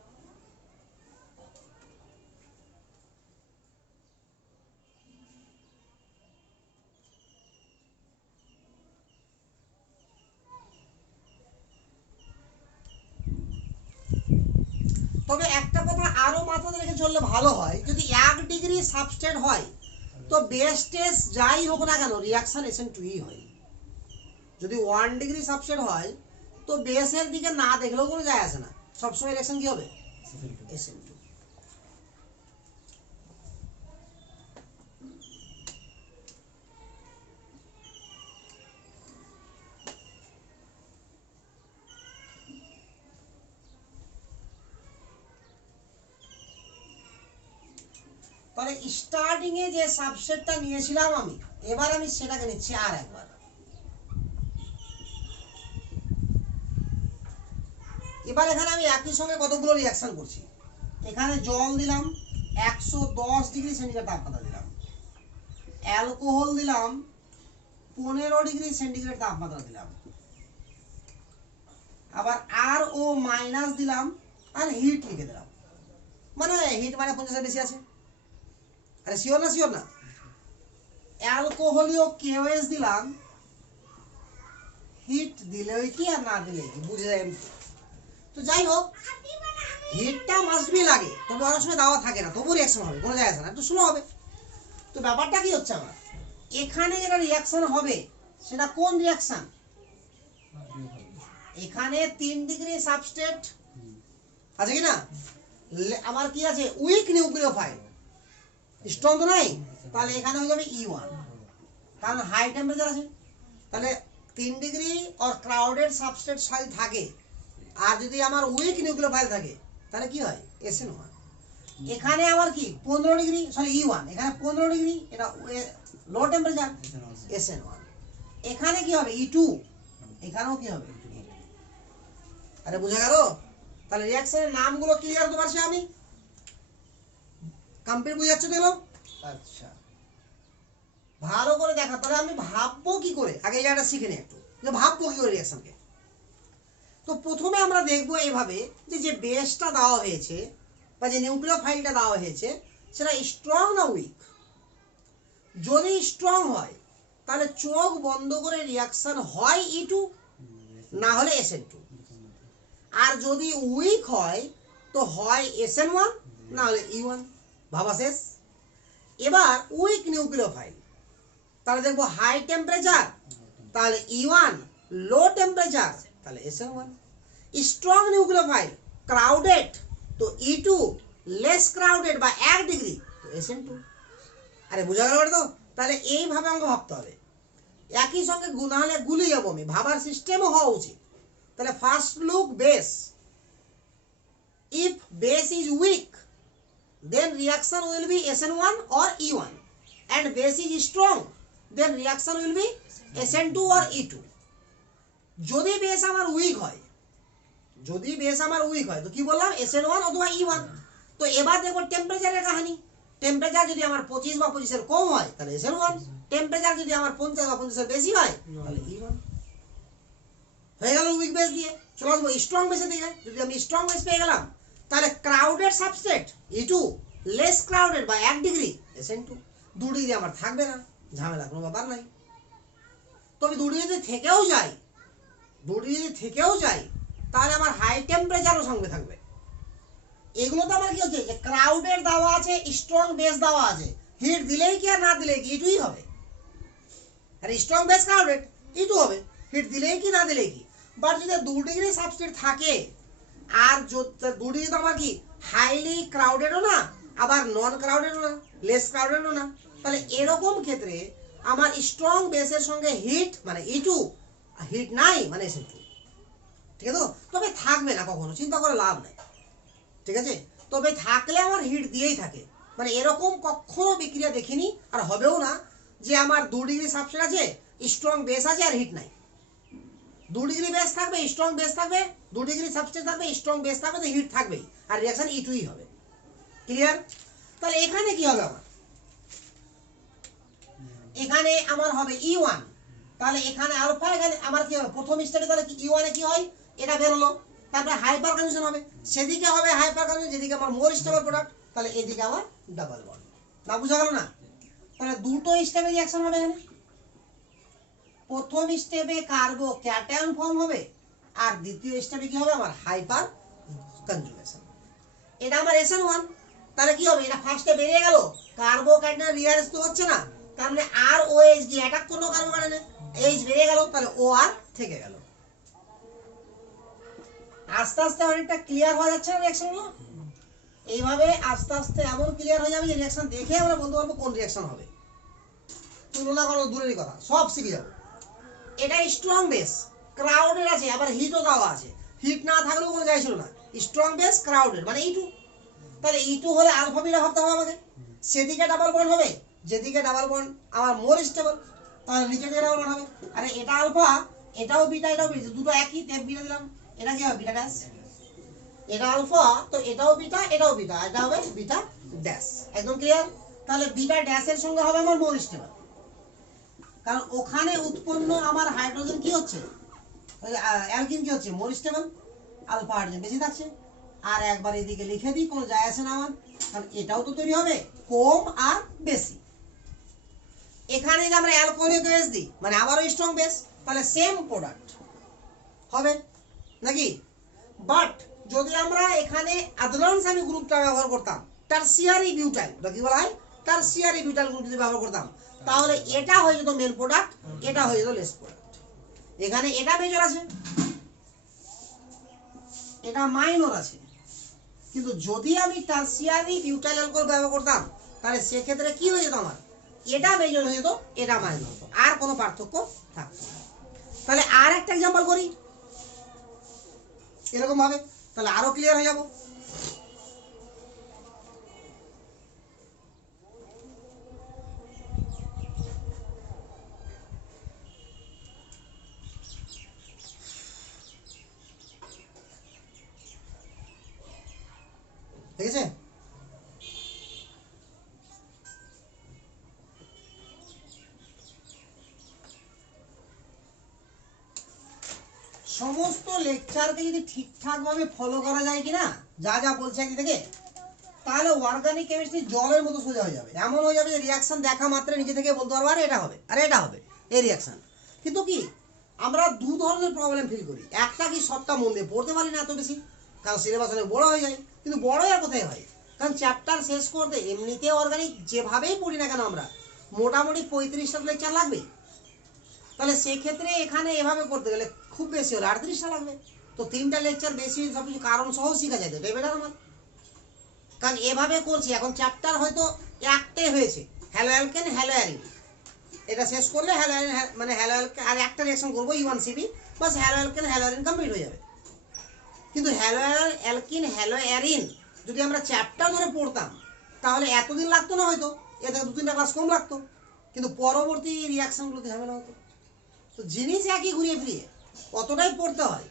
তবে একটা কথা আরো মাথায় রেখে চললে ভালো হয়, যদি 1 ডিগ্রি সাবস্ট্রেট হয় তো বেস টেস্ট যাই হোক না কেন রিয়াকশন SN2ই হয়। যদি 1 ডিগ্রি সাবস্ট্রেট হয় তো বেসের দিকে না দেখলেও কোনো যায় আসে না, সবসময় রিয়াকশন কি হবে? SN2। তাহলে স্টার্টিং এ যে সাবসেটটা নিয়েছিলাম আমি, এবার আমি সেটাকে নিচ্ছি আর একবার। এবার এখানে আমি একই সঙ্গে কতগুলো রিয়াকশন করছি। এখানে জল দিলাম 110 ডিগ্রি সেন্টিগ্রেড তাপমাত্রা দিলাম, অ্যালকোহল দিলাম 15 ডিগ্রি সেন্টিগ্রেড তাপমাত্রা দিলাম, আবার আর ও মাইনাস দিলাম আর হিট লিখে দিলাম। মানে হিট মানে 50 বেশি আছে। আরে শিওর না? শিওর না? অ্যালকোহলীয় কেওএস দিলাম, হিট দিলেই কি আর না দিলেই কি বুঝে যায়। তো যাই হোক, হিটটা মাস্ট বি লাগে, তবে অনেক সময় দেওয়া থাকে না, তবু রিয়াকশন হবে, কোনো যায় আসে না, একটু স্লো হবে। তো ব্যাপারটা কি হচ্ছে, আমার এখানে যেটা রিয়াকশন হবে সেটা কোন রিয়াকশন? এখানে 3 ডিগ্রি সাবস্ট্রেট আছে কি না, আমার কি আছে উইক নিউক্লিওফাইল, স্ট্রং তো নাই, তাহলে এখানে হয়ে যাবে E1, কারণ হাই টেম্পারেচার আছে। তাহলে 3 ডিগ্রি আর ক্রাউডেড সাবস্ট্রেট যদি থাকে আর যদি আমার উইক নিউক্লিওফাইল থাকে তাহলে কি হয় SN1। এখানে আবার কি 15 ডিগ্রি সরি E1, এখানে 15 ডিগ্রি, এটা লো টেম্পারেচার SN1। এখানে কি হবে E2, এখানেও কি হবে। আরে বুঝা গেল? তাহলে রিঅ্যাকশনের নামগুলো ক্লিয়ার তো পারছি আমি, কমপ্লিট বুঝে যাচ্ছে তো? আচ্ছা, ভালো করে দেখা। তাহলে আমি ভাববো কি করে, আগে এই জায়গাটা শিখে নিই একটু, যে ভাববো কি করে রিঅ্যাকশনকে। তো প্রথমে আমরা দেখবো এইভাবে যে বেসটা দেওয়া হয়েছে বা যে নিউক্লিওফাইলটা দেওয়া হয়েছে সেটা স্ট্রং না উইক। যদি স্ট্রং হয় তাহলে চোখ বন্ধ করে রিঅ্যাকশন হয় E2, না হলে SN2। আর যদি উইক হয় তো হয় SN1, না হলে E1। ভাবা শেষ। এবার উইক নিউক্লিওফাইল, তাহলে দেখবো হাই টেম্পারেচার, তাহলে E1, লো টেম্পারেচার তাহলে SN1। স্ট্রং নিউক্লিওফাইল ক্রাউডেড তো E2, লেস ক্রাউডেড বা 1 ডিগ্রি তো SN2। আরে বোঝা গেল তো? তাহলে এইভাবে আমাকে ভাবতে হবে, একই সঙ্গে না হলে গুলে যাবো আমি, ভাবার সিস্টেমও হওয়া উচিত। তাহলে first look base, if base is weak then reaction will be SN1 or E1, and base is strong then reaction will be SN2 or E2। যদি বেস আমার উইক হয়, যদি বেস আমার উইক হয় তো কি বললাম SN1 অথবা E1। তো এবার দেখো টেম্পারেচারের কাহিনী। টেম্পারেচার যদি আমার 25 বা 25 এর কম হয় তাহলে SN1, টেম্পারেচার যদি আমার 50 বা 50 এর বেশি হয় তাহলে E1। হয়ে গেল উইক বেস দিয়ে। চলে আসবো স্ট্রং বেসের দিকে। যদি আমি স্ট্রং বেস পেয়ে গেলাম তাহলে crowded substrate E2, less crowded বা 1 ডিগ্রি SN2। 2 ডিগ্রি আমার থাকবে না, ঝামেলা কোনো ব্যাপার নাই। তবে 2 ডিগ্রি থেকেও যাই, 2 ডিগ্রি থেকেও যাই তাহলে আমার হাই টেম্পারেচারও সঙ্গে থাকবে। এগুলো তো আমার কি হচ্ছে যে ক্রাউডেড দেওয়া আছে, স্ট্রং বেস দেওয়া আছে, হিট দিলেই কি আর না দিলেই কি E2ই হবে। আর স্ট্রং বেস ক্রাউডেড E2 হবে, হিট দিলেই কি না দিলেই কি। বাট যদি 2 ডিগ্রি সাবস্ট্রেট থাকে আর 2 ডিগ্রি তো আমার কি হাইলি ক্রাউডেডও না আবার নন ক্রাউডেডও না, লেস ক্রাউডেডও না, তাহলে এরকম ক্ষেত্রে আমার স্ট্রং বেসের সঙ্গে হিট মানে E2, হিট নাই মানে SN2। ঠিক আছে? তবে থাকবে না কখনো, চিন্তা করে লাভ নাই। ঠিক আছে? তবে থাকলে আমার হিট দিয়েই থাকে, মানে এরকম কখনো বিক্রিয়া দেখিনি আর হবেও না যে আমার 2 ডিগ্রি সাবস্ট্রেট আছে, স্ট্রং বেস আছে আর হিট নাই। 2 ডিগ্রি বেস থাকবে, স্ট্রং বেস থাকবে, 2 ডিগ্রি সাবস্ট্রেট থাকবে, স্ট্রং বেস থাকবে, তো হিট থাকবেই আর রিঅ্যাকশন E2ই হবে। ক্লিয়ার? তাহলে এখানে কি হবে আমার, এখানে আমার হবে E1, তাহলে এখানে আলফা, এখানে আমার কি হবে প্রথম স্টেপে, তাহলে কি E1 এ কি হয় এটা বের হলো, তারপরে হাইপার কনজুগেশন হবে, সেদিকে হবে হাইপার কনজুগেশন, যেদিকে আমার মোর স্টেবল প্রোডাক্ট, তাহলে এদিকে আমার ডাবল বন্ড। না বুঝা গেল না? তাহলে দুটো স্টেপে রিঅ্যাকশন হবে এখানে। প্রথম স্টেপে কার্বো ক্যাটায়ন ফর্ম হবে আর দ্বিতীয় স্টেপে কি হবে আমার হাইপার কনজুগেশন। এটা আমার SN1, তাহলে কি হবে এটা ফার্স্টে বেরিয়ে গেল, কার্বো ক্যাটায়ন রিঅ্যারেঞ্জ তো হচ্ছে না, তার মানে আর ও এইচ গিয়ে অ্যাটাক করলো কার্বো ক্যাটায়নে, এইচ বেরিয়ে গেল, তাহলে ও আর থেকে গেল। আস্তে আস্তে অনেকটা ক্লিয়ার হয়ে যাচ্ছে না রিঅ্যাকশনগুলো। এইভাবে আস্তে আস্তে এমন ক্লিয়ার হয়ে যাবে যে রিঅ্যাকশন দেখে আমরা বলতে পারবো কোন রিঅ্যাকশন হবে। তুলনা করা দূরেরই কথা, সব শিখে যাবো। এটা স্ট্রং বেস ক্রাউডেড আছে, আবার হিটও দেওয়া আছে, হিট না থাকলেও কোনো যায় ছিল না, স্ট্রং বেস ক্রাউডেড মানে E2। তাহলে E2 হলে আলফা বিটা ভাবতে হবে আমাকে, সেদিকে ডাবল বন্ড হবে, যেদিকে ডাবল বন্ড আমার মোর স্টেবল, তাহলে নিচে দিকে ডাবল বন্ড হবে। আরে এটা আলফা, এটাও বিটা, এটাও বিটা, দুটো একই, তেপ বিটা দিলাম, এটা কি হবে বিটা ড্যাশ। এটা আলফা, তো এটাও বিটা, এটাও বিটা, এটা হবে বিটা ড্যাশ। একদম ক্লিয়ার? তাহলে বিটা ড্যাশের সঙ্গে হবে আমার মোল স্টেবল, কারণ ওখানে উৎপন্ন আমার হাইড্রোজেন কি হচ্ছে, অ্যালকিন কি হচ্ছে, মোল স্টেবল, আলফা হাইড্রোজেন বেশি থাকছে। আর একবার এদিকে লিখে দিই, কোনো যায় আসে না আমার, কারণ এটাও তো তৈরি হবে কম আর বেশি। এখানে যদি আমরা অ্যালকোহলিক বেস দিই, মানে আবারও স্ট্রং বেস, তাহলে সেম প্রোডাক্ট হবে নাকি? বাট যদি আমরা এখানে আদলান্স আমি গ্রুপটা ব্যবহার করতাম, টারসিয়ারি বিউটাইল, কি বলা হয়, টারসিয়ারি বিউটাইল গ্রুপ যদি ব্যবহার করতাম, তাহলে এটা হয়ে যেত মেন প্রোডাক্ট, এটা হয়ে যেত লেস প্রোডাক্ট। এখানে এটা মেজর আছে, এটা মাইনর আছে। কিন্তু যদি আমি টারসিয়ারি বিউটাইল অ্যালকোহল ব্যবহার করতাম, তাহলে সেক্ষেত্রে কি হয়ে যেত আমার, এটা মেজর হয়ে যেত, এটা মাইনর হতো, আর কোনো পার্থক্য থাকতো না। তাহলে আর একটা এক্সাম্পল করি এরকম ভাবে, তাহলে আরো ক্লিয়ার হয়ে যাব। ঠিক আছে? সমস্ত লেকচারকে যদি ঠিকঠাক ভাবে ফলো করা যায় কিনা, যা যা বলছে একদিন থেকে, তাহলে অর্গানিক কেমিস্ট্রি জলের মতো সোজা হয়ে যাবে। এমন হয়ে যাবে যে রিয়াকশন দেখা মাত্র নিজে থেকে বলতে পারবো, আর এটা হবে, আর এটা হবে, এই রিয়াকশন। কিন্তু কি আমরা দু ধরনের প্রবলেম ফিল করি, একটা কি সবটা মন দিয়ে পড়তে পারি না এত বেশি, কারণ সিলেবাস অনেক বড় হয়ে যায়। কিন্তু বড় আর কোথায় হয়, কারণ চ্যাপ্টার শেষ করতে এমনিতে অর্গানিক যেভাবেই পড়ি না কেন আমরা, মোটামুটি 35টা লেকচার লাগবে। তাহলে সেক্ষেত্রে এখানে এভাবে করতে গেলে খুব বেশি হলে 38টা লাগবে। তো 3টা লেকচার বেশি, সব কিছু কারণ সহ শেখা যায়, তো এটাই বেটার আমার। কারণ এভাবে করছি, এখন চ্যাপ্টার হয়তো একটাই হয়েছে, হ্যালো অ্যালকেন হ্যালো অ্যারিন, এটা শেষ করলে হ্যালো অ্যারিন, মানে হ্যালো অ্যালকেন আর একটা রিঅ্যাকশন করবো E1CB, বাস halo alkane halo arene complete হয়ে যাবে। কিন্তু হ্যালো অ্যালকিন হ্যালো অ্যারিন যদি আমরা চ্যাপ্টার ধরে পড়তাম, তাহলে এতদিন লাগতো না, হয়তো এ থেকে 2-3টা ক্লাস কম লাগতো, কিন্তু পরবর্তী রিঅ্যাকশনগুলোতে ঝামেলা হতো। তো জিনিস একই ঘুরিয়ে ফিরিয়ে অতটাই পড়তে হয়।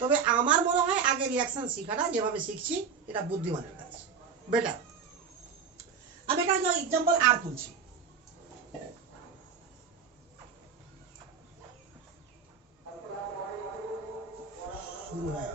তবে আমার মনে হয় আগে রিঅ্যাকশন শেখাটা যেভাবে শিখছি, এটা বুদ্ধিমানের কাজ, বেটার। আমি একটা এক্সাম্পল আর তুলছি। শুরু হয়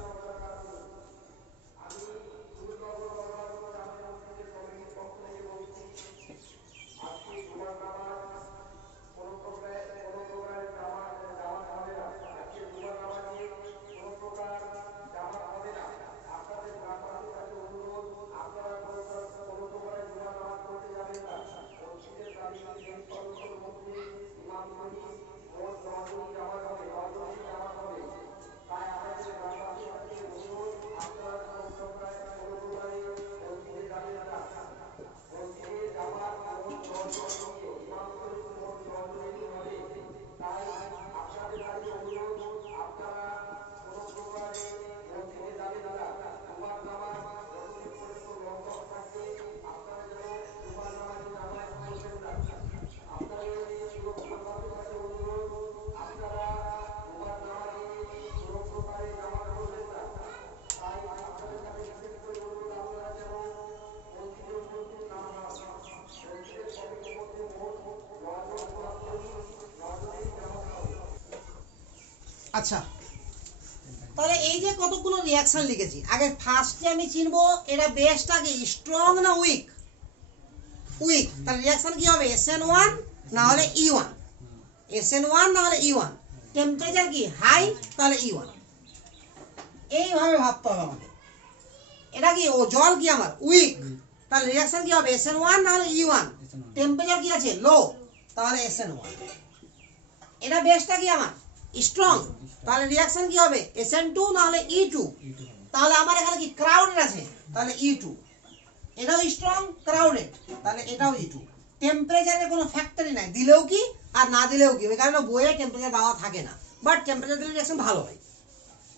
আচ্ছা। তাহলে এই যে কতগুলো রিঅ্যাকশন লিখেছি, আগে ফার্স্টে আমি চিনবো এটা বেসটা কি স্ট্রং না উইক। উইক, তাহলে রিঅ্যাকশন কি হবে, SN1 না হলে E1, SN1 না হলে E1। টেম্পারেচার কি হাই, তাহলে E1। এইভাবে ভাবতে হবে আমাদের। এটা কি ও জল কি আমার উইক, তাহলে রিঅ্যাকশন কি হবে SN1 না হলে E1। টেম্পারেচার কি আছে লো, তাহলে SN1। এটা বেসটা কি আমার স্ট্রং, তাহলে রিঅ্যাকশন কি হবে SN2 না হলে E2। তাহলে আমার এখানে কি ক্রাউডেড আছে, তাহলে E2। এটাও স্ট্রং ক্রাউডেড, তাহলে এটাও E2। টেম্পারেচারের কোনো ফ্যাক্টরি নাই, দিলেও কি আর না দিলেও কি, ওই কারণে বইয়ে টেম্পারেচার দেওয়া থাকে না, বাট টেম্পারেচার দিলে রিঅ্যাকশন ভালো হয়,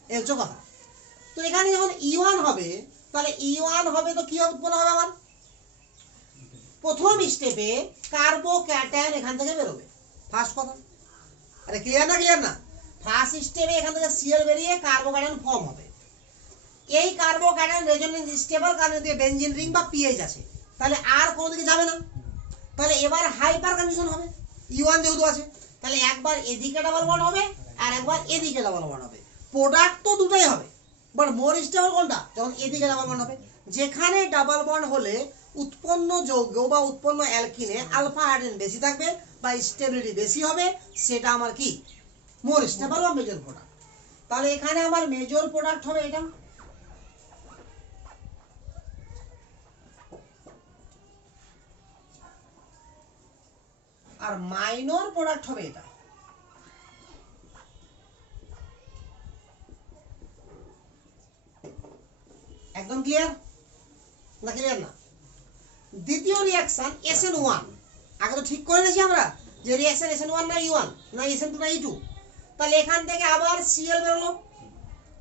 এই হচ্ছে কথা। তো এখানে যখন E1 হবে, তাহলে E1 হবে তো কি উৎপন্ন হবে আমার, প্রথম স্টেপে কার্বোক্যাটায়ন এখান থেকে বেরোবে, ফার্স্ট কথা। আরে ক্লিয়ার না, ক্লিয়ার না? ফার্স্ট স্টেপে এখান থেকে Cl বেরিয়ে কার্বোক্যাটায়ন ফর্ম হবে। এই কার্বোক্যাটায়ন রেজোনেন্স স্টেবল কারণ এদিকে বেনজিন রিং বা পিএইচ আছে, তাহলে আর কোনো দিকে যাবে না। তাহলে এবার হাইপার কন্ডিশন হবে, ইউয়ান যেহেতু আছে, তাহলে একবার এদিকে ডাবল বন্ড হবে আর একবার এদিকে ডাবল বন্ড হবে। প্রোডাক্ট তো দুটোই হবে, বাট মোর স্টেবল কোনটা? যখন এদিকে ডাবল বন্ড হবে। যেখানে ডাবল বন্ড হলে উৎপন্ন যৌগ বা উৎপন্ন অ্যালকিনে আলফা হাইড্রোজেন বেশি থাকবে বা স্টেবিলিটি বেশি হবে, সেটা আমার কি মোর স্টেবল বা মেজর প্রোডাক্ট। তাহলে এখানে আমার মেজর প্রোডাক্ট হবে এটা, আর মাইনর প্রোডাক্ট হবে এটা। একদম ক্লিয়ার না? ক্লিয়ার না? দ্বিতীয় রিঅ্যাকশন SN1, আগে তো ঠিক করে নিয়েছি আমরা যে রিঅ্যাকশন SN1 না E1 না SN2 না E2। তাহলে এখান থেকে আবার Cl বেরোলো,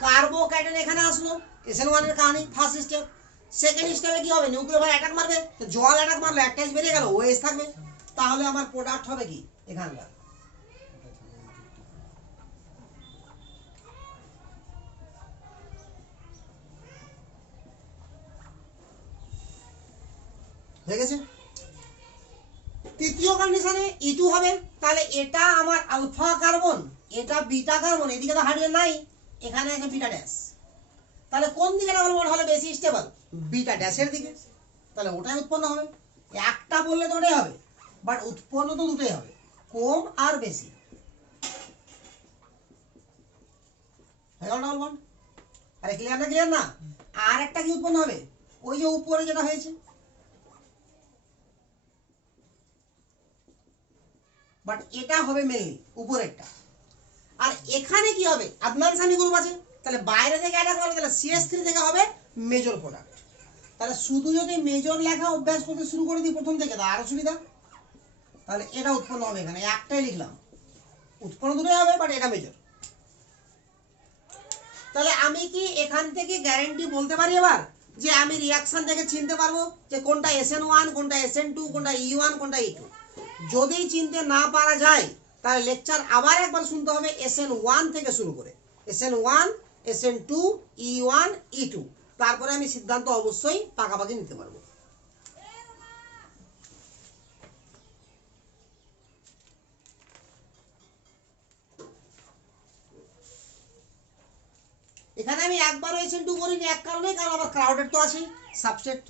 কার্বোক্যাটায়ন এখানে আসলো, SN1 এর কাহিনী ফার্স্ট স্টেপ। সেকেন্ড স্টেপে কি হবে? নিউক্লিওফাইল অ্যাটাক মারবে, তো জল অ্যাটাক মারলো, একটা এস বেরিয়ে গেল, ওএস থাকবে। তাহলে আমার প্রোডাক্ট হবে কি এখানকার? হয়ে গেছে। তৃতীয় কন্ডিশনে E2 হবে, তাহলে এটা আমার আলফা কার্বন, এটা বিটা কার্বন, এদিকে তো হাইড্রোজেন নাই, এখানে আছে বিটা ড্যাশ। তাহলে কোন দিকে ডাবল বন্ড হলে বেশি স্টেবল? বিটা ড্যাশের দিকে। তাহলে ওটাই উৎপন্ন হবে। একটা বললে তো ওটাই হবে, বাট উৎপন্ন তো দুটোই হবে, কম আর বেশি। হয়ে গেল ডাবল বন্ড। আরে ক্লিয়ার না? ক্লিয়ার না? আর একটা কি উৎপন্ন হবে? ওই যে উপরে যেটা হয়েছে, বাট এটা হবে মেনলি উপরেরটা। আর এখানে কি হবে? আদনান সানি গ্রুপ আছে, তাহলে বাইরে থেকে অ্যাটাক করবে, তাহলে CH3 থেকে হবে মেজর প্রোডাক্ট। তাহলে শুধু যদি মেজর লেখা অভ্যাস করতে শুরু করে দিই প্রথম থেকে, তাহলে আরো সুবিধা। তাহলে এটা উৎপন্ন হবে, এখানে একটাই লিখলাম, উৎপন্ন দুটোই হবে, বাট এটা মেজর। তাহলে আমি কি এখান থেকে গ্যারান্টি বলতে পারি এবার যে আমি রিঅ্যাকশন থেকে চিনতে পারবো যে কোনটা SN1, কোনটা SN2, কোনটা E1, কোনটা E2? যদি চিনতে না পারা যায় তাহলে লেকচার আবার একবার শুনতে হবে SN1 থেকে শুরু করে, SN1, SN2, E1, E2, তারপরে আমি সিদ্ধান্ত অবশ্যই পাকাপাকি নিতে পারবো। এখানে আমি একবারও SN2 করিনি, এক কারণে, কারণ আমার ক্রাউডেড তো আছে সাবস্ট্রেট।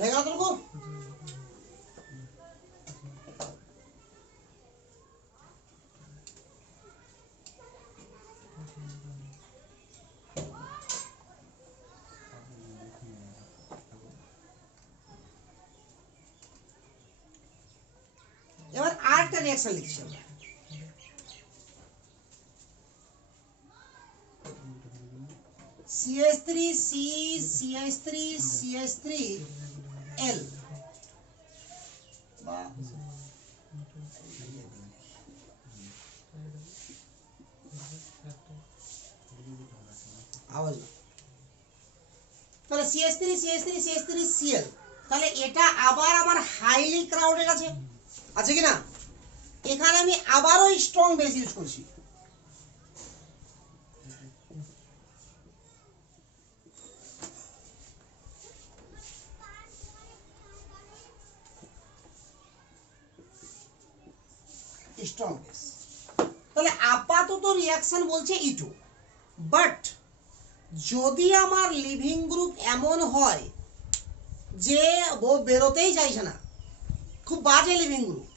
হয়ে গেল তোর? এবার আরেকটা রিঅ্যাকশন লিখছি আমরা। CH3C, CH3, CH3L বা আওয়াজ। তাহলে CH3, CH3, CH3Cl, তাহলে এটা আবার আমার হাইলি ক্রাউডেড আছে, আছে কি না? এখানে আমি আবারও স্ট্রং বেস ইউজ করছি। Strong base. তাহলে আপাতত রিঅ্যাকশন বলছে E2, বাট যদি আমার লিভিং গ্রুপ এমন হয় যে ও বেরোতেই চাইছে না, খুব বাজে লিভিং গ্রুপ,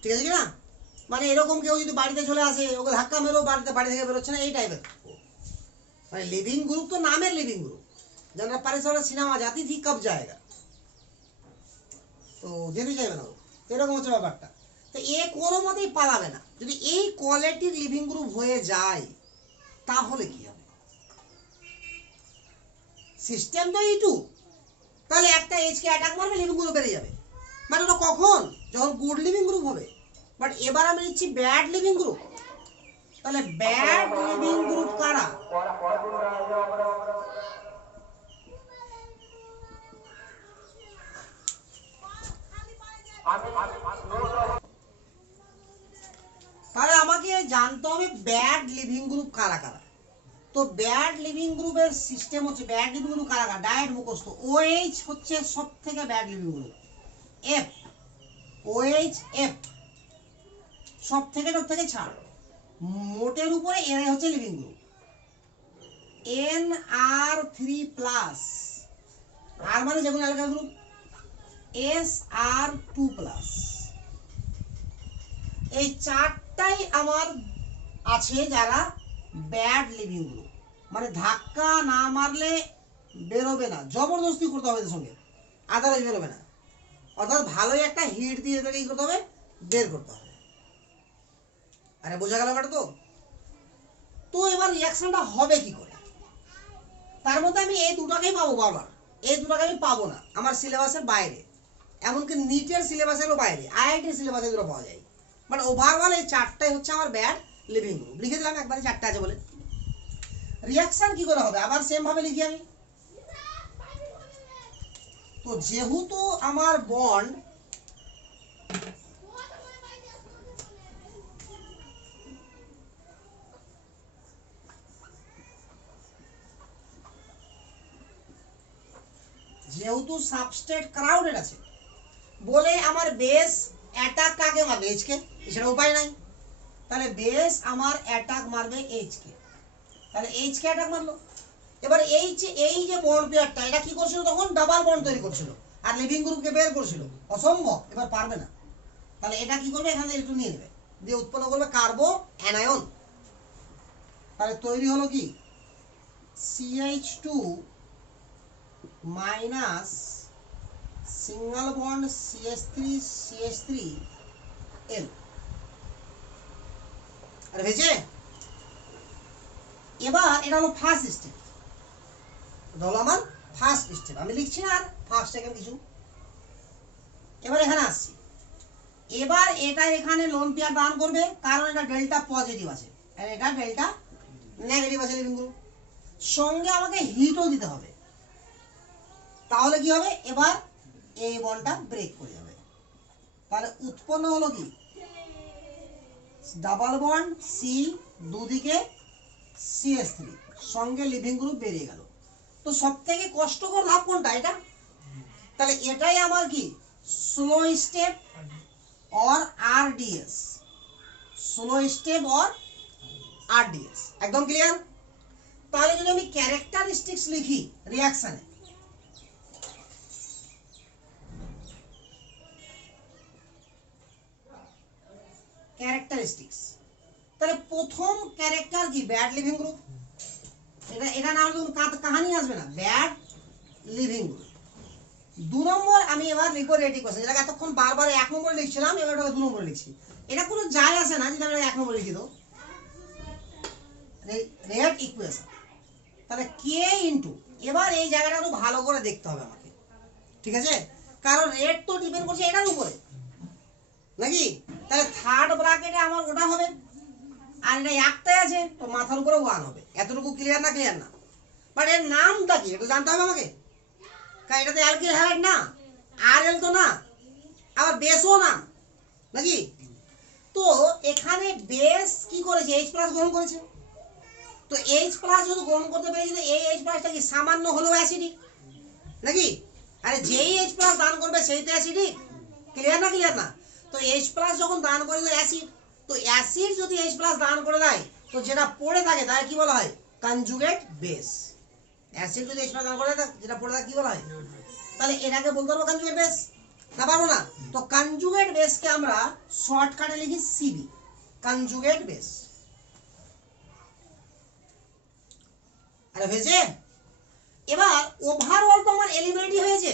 ঠিক আছে কি না? মানে এরকম কেউ যদি বাড়িতে চলে আসে, ওকে ধাক্কা মেরো, বাড়ি থেকে বেরোচ্ছে না, এই টাইপের। মানে লিভিং গ্রুপ তো নামের লিভিং গ্রুপ, জানা পারিসরা সিনেমা জাতি থি কব জায়গা, তো যেতে চাইবে না, এরকম হচ্ছে ব্যাপারটা। তো এ কোনো মতেই পালাবে না। যদি এই কোয়ালিটির লিভিং গ্রুপ হয়ে যায় তাহলে কি হবে? সিস্টেম তো E2, তাহলে একটা এইচ কে অ্যাটাক মারবে, লিভিং গ্রুপ বেরিয়ে যাবে। মানে ওটা কখন, যখন গুড লিভিং গ্রুপ হবে। বাট এবার আমি নিচ্ছি ব্যাড লিভিং গ্রুপ। তাহলে ব্যাড লিভিং গ্রুপ কারা? তাহলে আমাকে জানতে হবে ব্যাড লিভিং গ্রুপ কারা কারা। তো ব্যাড লিভিং গ্রুপের সিস্টেম হচ্ছে, ব্যাড লিভিং গ্রুপ কারা কারা ডায়েট মুখস্থ। ওএইচ হচ্ছে সব থেকে bad living group, F OH F সব থেকে ছাড়, মোটের উপরে এর হচ্ছে লিভিং গ্রুপ। এন আর 3+, আর মানে যেগুলো অ্যালকাইল গ্রুপ, এস আর 2+। এই চারটাই আমার আছে যারা ব্যাড লিভিং গ্রুপ। মানে ধাক্কা না মারলে বেরোবে না, জবরদস্তি করতে হবে এদের সঙ্গে, আদারওয়াইজ বেরোবে না। অর্থাৎ ভালোই একটা হিট দিয়ে এদেরকে কি করতে হবে, বের করতে হবে। আরে বোঝা গেল ব্যাপারটা? তো এবার রিয়াকশনটা হবে কি করে? তার মধ্যে আমি এই দুটাকেই পাবো বারবার, এই দুটাকে আমি পাবো না আমার সিলেবাসের বাইরে, এমনকি নিটের সিলেবাসেরও বাইরে, আইআইটির সিলেবাসে দুটো পাওয়া যায়। বাট ওভারঅল এই চারটাই হচ্ছে আমার ব্যাড লিভিং গ্রুপ। লিখে দিলাম একবারে, চারটে আছে বলে। রিয়াকশন কি করে হবে আবার সেম ভাবে লিখি আমি। তো যেহেতু আমার বন্ড যেহেতু সাবস্ট্রেট ক্রাউডেড আছে বলে আমার বেস অ্যাটাক কাকে মারবে, এইচ কে, সেটা উপায় নাই। তাহলে বেস আমার অ্যাটাক মারবে এইচ কে, তাহলে এইচ কে অ্যাটাক মারলো। এবার এই যে বন্ড পেয়ারটা এটা কি করছিল, তখন ডাবল বন্ড তৈরি করছিল আর লিভিং গ্রুপকে বের করছিল, অসম্ভব, এবার পারবে না। তাহলে এটা কি করবে, এখানে একটু নিয়ে নেবে, দিয়ে উৎপন্ন করবে কার্বো অ্যানায়ন। তাহলে তৈরি হলো কি CH2 minus single bond CH3 আর হয়েছে। এবার এটা হলো ফার্স্ট স্টেপ, এটা হলো আমার ফার্স্ট স্টেপ, আমি লিখছি না আর ফার্স্ট সেকেন্ড কিছু। এবার এখানে আসছি, এবার এটা এখানে লোন পেয়ার দান করবে, কারণ এটা ডেল্টা পজিটিভ আছে আর এটা ডেল্টা নেগেটিভ আছে লিভিং গ্রুপ। সঙ্গে আমাকে হিটও দিতে হবে, তাহলে কি হবে, এবার এই বন্ডটা ব্রেক করে যাবে। তাহলে উৎপন্ন হলো কি ডাবল বন্ড সি, দুদিকে CH3, সঙ্গে লিভিং গ্রুপ বেরিয়ে গেল। তো সব থেকে কষ্টকর ধাপ কোনটা, এটা। তাহলে এটাই আমার কি slow step or RDS, slow step or RDS, একদম ক্লিয়ার। তাহলে যদি আমি ক্যারেক্টারিস্টিক্স লিখি রিয়াকশনে, ক্যারেক্টারিস্টিক্স, তাহলে প্রথম ক্যারেক্টার কি ব্যাড লিভিং গ্রুপ, এটা না হলে কাহানি আসবে না, ব্যাড লিভিং গ্রুপ। 2 নম্বর আমি এবার লিখবো রেট ইকুয়েশন, যেটা এতক্ষণ বারবার 1 নম্বরে লিখছিলাম, এবার ওটা 2 নম্বরে লিখছি। এটা কোনো যায় আসে না যদি আমি 1 নম্বরে লিখি, তো রেট ইকুয়েশন। তাহলে কে ইনটু, এবার এই জায়গাটা একটু ভালো করে দেখতে হবে আমাকে, ঠিক আছে, কারণ রেট তো ডিপেন্ড করছে এটার উপরে নাকি। তাহলে থার্ড ব্র্যাকেটে আমার ওটা হবে, আর এটা একটাই আছে তো মাথার উপরে 1 হবে। এতটুকু ক্লিয়ার না? ক্লিয়ার না? বাট এর নামটা কি একটু জানতে হবে আমাকে, কারণ এটা তো অ্যালকিল হ্যালাইড না, RL তো না, আবার বেসও না নাকি। তো এখানে বেস কি করেছে, H+ গ্রহণ করেছে। তো H+ যদি গ্রহণ করতে পেরেছে, এই H+টা কি সামান্য হলেও অ্যাসিডিক নাকি। আরে যেই H+ দান করবে সেই তো অ্যাসিডিক, ক্লিয়ার না? ক্লিয়ার না? তো H+ যখন দান করে তো অ্যাসিড, তো অ্যাসিড যদি H+ দান করে দেয় তো যেটা পড়ে থাকে তাকে কি বলা হয়, কনজুগেট বেস। অ্যাসিড যদি H+ দান করে দেয় যেটা পড়ে থাকে কি বলা হয়, তাহলে এটাকে বলতে পারবো কনজুগেট বেস না, পারবো না। তো কনজুগেট বেসকে আমরা শর্টকাটে লিখি CB, কনজুগেট বেস। আরে হয়েছে। এবার ওভারঅল তো আমার এলিমিনেটই হয়েছে,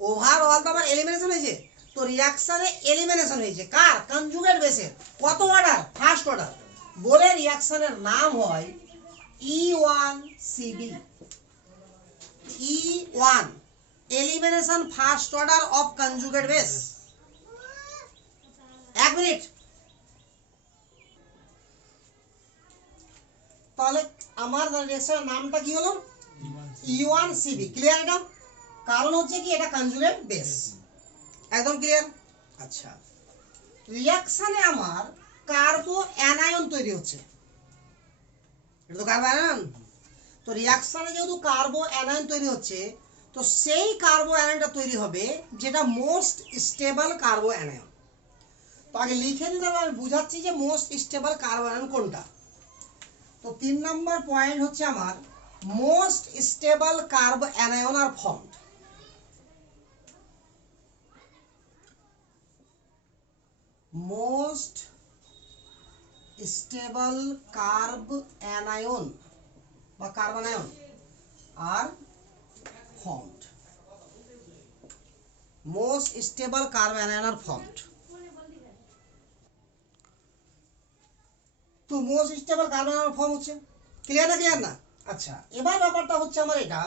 ওভারঅল তো আমার এলিমিনেশন হয়েছে। তো রিঅ্যাকশনে এলিমিনেশন হয়েছে কার, কনজুগেট বেসের। কত অর্ডার, ফার্স্ট অর্ডার, বলে রিঅ্যাকশনের নাম হয় E1CB। E1 elimination first order of conjugate base. এক মিনিট, তাহলে আমার রিঅ্যাকশনের নামটা কি হলো? E1CB। ক্লিয়ার? এটা কারণ হচ্ছে কি এটা কনজুগেট বেস। একদম ক্লিয়ার? আচ্ছা, রিঅ্যাকশনে আমার কার্বো অ্যানায়ন তৈরি হচ্ছে, এটা তো কার্বো অ্যানায়ন। তো রিঅ্যাকশনে যেহেতু কার্বো অ্যানায়ন তৈরি হচ্ছে, তো সেই কার্বো অ্যানায়নটা তৈরি হবে যেটা মোস্ট স্টেবল কার্বো অ্যানায়ন। তো আগে লিখে দিতে হবে, আমি বুঝাচ্ছি যে মোস্ট স্টেবল কার্বো অ্যানায়ন কোনটা। তো 3 নম্বর পয়েন্ট হচ্ছে আমার most stable carbanion are formed. Most stable carbanion বা carbanion are formed. Most stable carbanion are formed. তো most stable carbon anion form হচ্ছে। ক্লিয়ার না? ক্লিয়ার না? আচ্ছা, এবার ব্যাপারটা হচ্ছে আমার এটা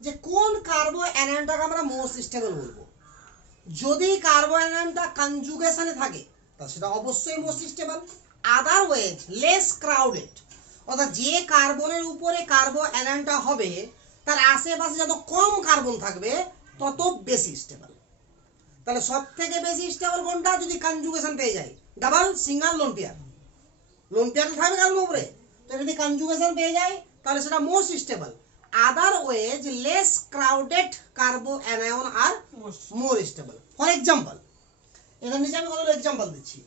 যে কোন কার্বো অ্যানায়নটাকে আমরা মোস্ট স্টেবল বলবো। যদি কার্বো অ্যানায়নটা কনজুগেশনে থাকে তাহলে সেটা অবশ্যই most stable. Otherwise less crowded, অর্থাৎ যে কার্বনের উপরে কার্বো অ্যানায়নটা হবে তার আশেপাশে যত কম কার্বন থাকবে তত বেশি স্টেবল। তাহলে সব থেকে বেশি স্টেবল কোনটা? যদি কনজুগেশন পেয়ে যায়, double, single, lone pair. Lone pair থাকবে কার্বন উপরে, তো যদি কনজুগেশন পেয়ে যায় তাহলে সেটা most stable. Otherwise less crowded carbanion আর মোর স্টেবল। ফর এক্সাম্পল, এখানে নিচে আমি কতগুলো এক্সাম্পল দিচ্ছি।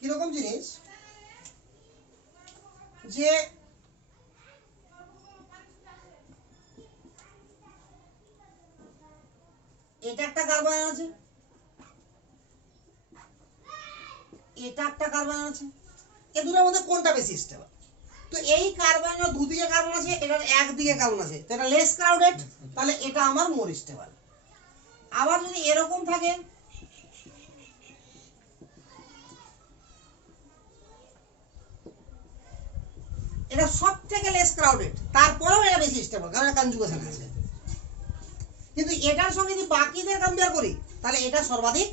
কিরকম জিনিস? যে এটা একটা কার্বন আছে, এটা একটা কার্বন আছে, এই দুটোর মধ্যে কোনটা বেশি স্টেবল? তো এই কার্বনের দুদিকে কার্বন আছে, এটার একদিকে কার্বন আছে, তো এটা লেস ক্রাউডেড, তাহলে এটা আমার মোর স্টেবল। আবার যদি এরকম থাকে, এটা সব থেকে লেস ক্রাউডেড, তারপরেও এটা বেশি স্টেবল কারণ এটা কনজুগেশন আছে। কিন্তু এটার সঙ্গে যদি বাকিদের কম্পেয়ার করি তাহলে এটা সর্বাধিক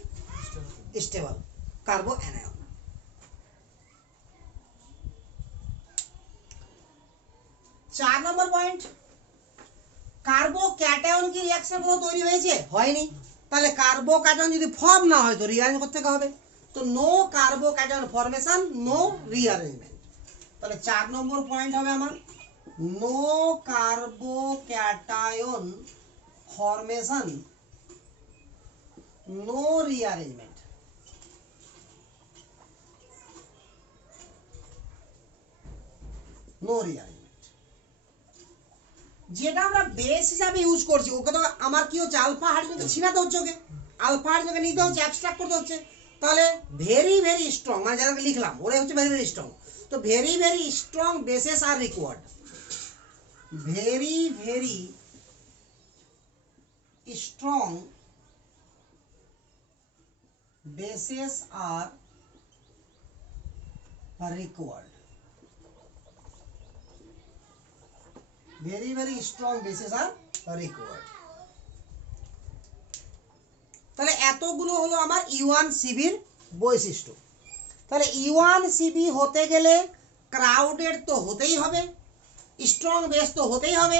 stable কার্বো anion. 4 number point, কার্বো cation কি রিঅ্যাকশন কোনো তৈরি হয়েছে? হয়নি। তাহলে কার্বো ক্যাটায়ন যদি ফর্ম না হয় তো রিঅ্যারেঞ্জ করতে হবে। তো no carbocation formation, no rearrangement. তাহলে 4 নম্বর পয়েন্ট হবে আমার no carbocation formation, no rearrangement. No rearrangement. যেটা আমরা বেস হিসাবে ইউজ করছি ওকে তো আমার কি হচ্ছে আলফা হাইড্রোজেনকে ছিনাতে হচ্ছে, ওকে আলফা হাইড্রোজেনকে নিতে হচ্ছে, অ্যাবস্ট্রাক্ট করতে হচ্ছে। তাহলে ভেরি ভেরি স্ট্রং, মানে যাদেরকে লিখলাম ওরাই হচ্ছে ভেরি ভেরি স্ট্রং। তো ভেরি ভেরি স্ট্রং বেসেস আর required. Very very strong bases আর required. Very very strong bases আর রিকোয়ার্ড। তাহলে এতগুলো হলো আমার E1CB এর বৈশিষ্ট্য। তাহলে E1CB হতে গেলে ক্রাউডেড তো হতেই হবে, স্ট্রং বেস তো হতেই হবে,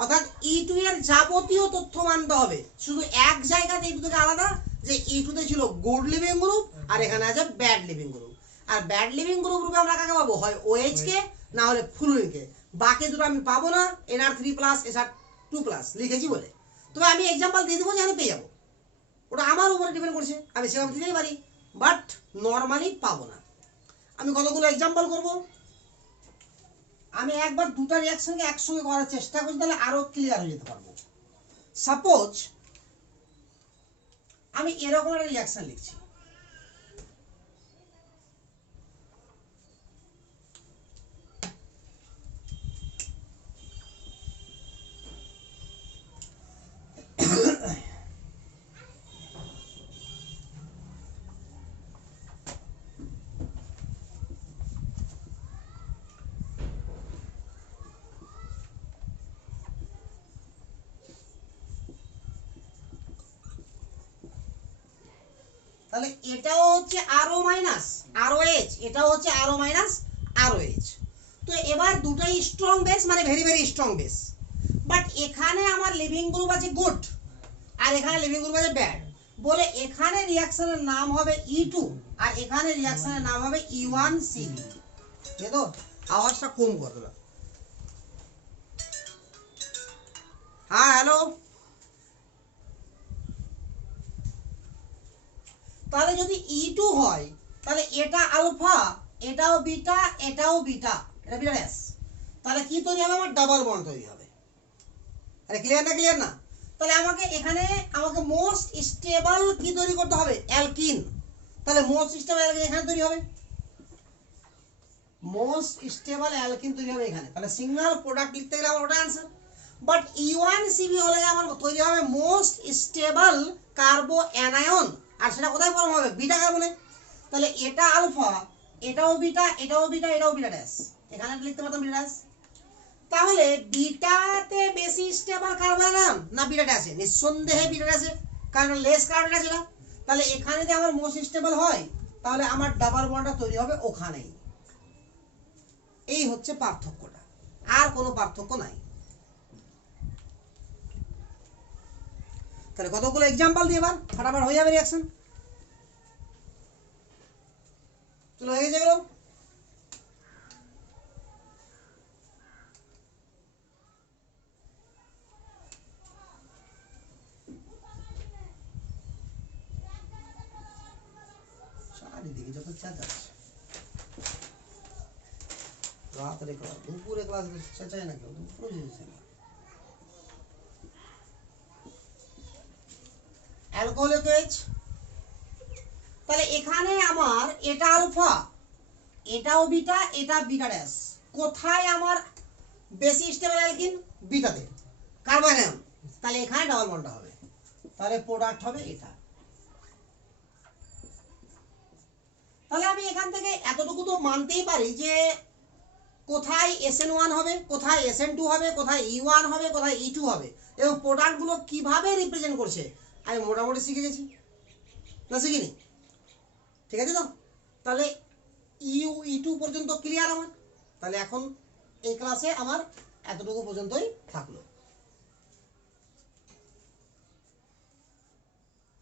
অর্থাৎ E2 এর যাবতীয় তথ্য মানতে হবে। শুধু এক জায়গাতে এই দুটোকে আলাদা, যে E2 তে ছিল গুড লিভিং গ্রুপ আর এখানে আছে ব্যাড লিভিং গ্রুপ। আর ব্যাড লিভিং গ্রুপ রূপে আমরা কাকে পাবো? হয় OH কে, না হলে ফ্লুরিন কে। বাকি দুটো আমি পাবো না, NR3+ SR2+ লিখেছি বলে। তবে আমি এক্সাম্পল দিয়ে দেবো, যেখানে পেয়ে যাবো, ওটা আমার উপরে ডিপেন্ড করছে, আমি সেভাবে দিতেই পারি, বাট নর্মালি পাবো না। আমি কতগুলো এক্সাম্পল করব। আমি একবার দুটো রিঅ্যাকশনকে একসঙ্গে করার চেষ্টা করছি, তাহলে আরো ক্লিয়ার হয়ে যেতে পারবো। সাপোজ আমি এরকম একটা রিঅ্যাকশন লিখছি, তাহলে এটাও হচ্ছে আরও মাইনাস আরওএইচ, এটাও হচ্ছে আরও মাইনাস আরওএইচ। তো এবার দুটোই স্ট্রং বেস, মানে very very strong base. But এখানে আমার লিভিং গ্রুপ আছে গুড আর এখানে লিভিং গ্রুপ আছে ব্যাড, বলে এখানে রিয়াকশনের নাম হবে E2 আর এখানে রিয়াকশনের নাম হবে E1CB। ঠিক তো, আওয়াজটা কম করে দেবে। হ্যাঁ হ্যালো। তাহলে যদি E2 হয় তাহলে এটা আলফা, এটাও বিটা, এটাও বিটা, এটা বিটা ড্যাশ, তাহলে কি তৈরি হবে? আমার ডাবল বন্ড তৈরি হবে। আরে ক্লিয়ার না? ক্লিয়ার না? তাহলে আমাকে মোস্ট স্টেবল কি তৈরি করতে হবে? অ্যালকিন। তাহলে মোস্ট স্টেবল অ্যালকিন এখানে তৈরি হবে, মোস্ট স্টেবল অ্যালকিন তৈরি হবে এখানে। তাহলে সিঙ্গেল প্রোডাক্ট লিখতে গেলে আমার ওটা आंसर। বাট E1CB হলে আমার তৈরি হবে মোস্ট স্টেবল কার্বো অ্যানায়ন, আর সেটা কোথায় ফর্ম হবে? বিটা কার্বনে। তাহলে এটা আলফা, এটাও বিটা, এটাও বিটা, এটাও বিটা ড্যাশ, এখানে লিখতে পারতাম বিটা ড্যাশ। তাহলে বিটাতে বেশি স্টেবল কার্বন না বিটা ড্যাশে? নিঃসন্দেহে বিটা ড্যাশে, কারণ লেস কার্বন আছে না। তাহলে এখানে যদি আমার মোস্ট স্টেবল হয় তাহলে আমার ডাবল বন্ডটা তৈরি হবে ওখানেই। এই হচ্ছে পার্থক্যটা, আর কোনো পার্থক্য নাই। তাহলে কতগুলো এক্সাম্পল দিয়ে এবার ফাটাফাট হয়ে যাবে রিঅ্যাকশন। চলো হয়ে গেছে এগুলো। চারিদিকে যত চেঁচাচ্ছে, রাতের ক্লাস, দুপুরে ক্লাস চেঁচায় না কেউ, দুপুরে চেঁচায় না। অ্যালকোহলিক OH, তাহলে এখানে আমার এটা আলফা, এটাও বিটা, এটা বিটা ড্যাশ, কোথায় আমার বেশি স্টেবল অ্যালকিন? বিটাতে, কার্বন। তাহলে এখানে ডাবল বন্ডটা হবে, তাহলে প্রোডাক্ট হবে এটা। তাহলে আমি এখান থেকে এতটুকু তো মানতেই পারি যে কোথায় SN1 হবে, কোথায় SN2 হবে, কোথায় E1 হবে, কোথায় E2 হবে, এবং প্রোডাক্টগুলো কিভাবে রিপ্রেজেন্ট করছে আমি মোটামুটি শিখে গেছি, না শিখিনি? ঠিক আছে তো? তাহলে E2 পর্যন্ত ক্লিয়ার আমার। তাহলে এখন এই ক্লাসে আমার এতটুকু পর্যন্তই থাকলো।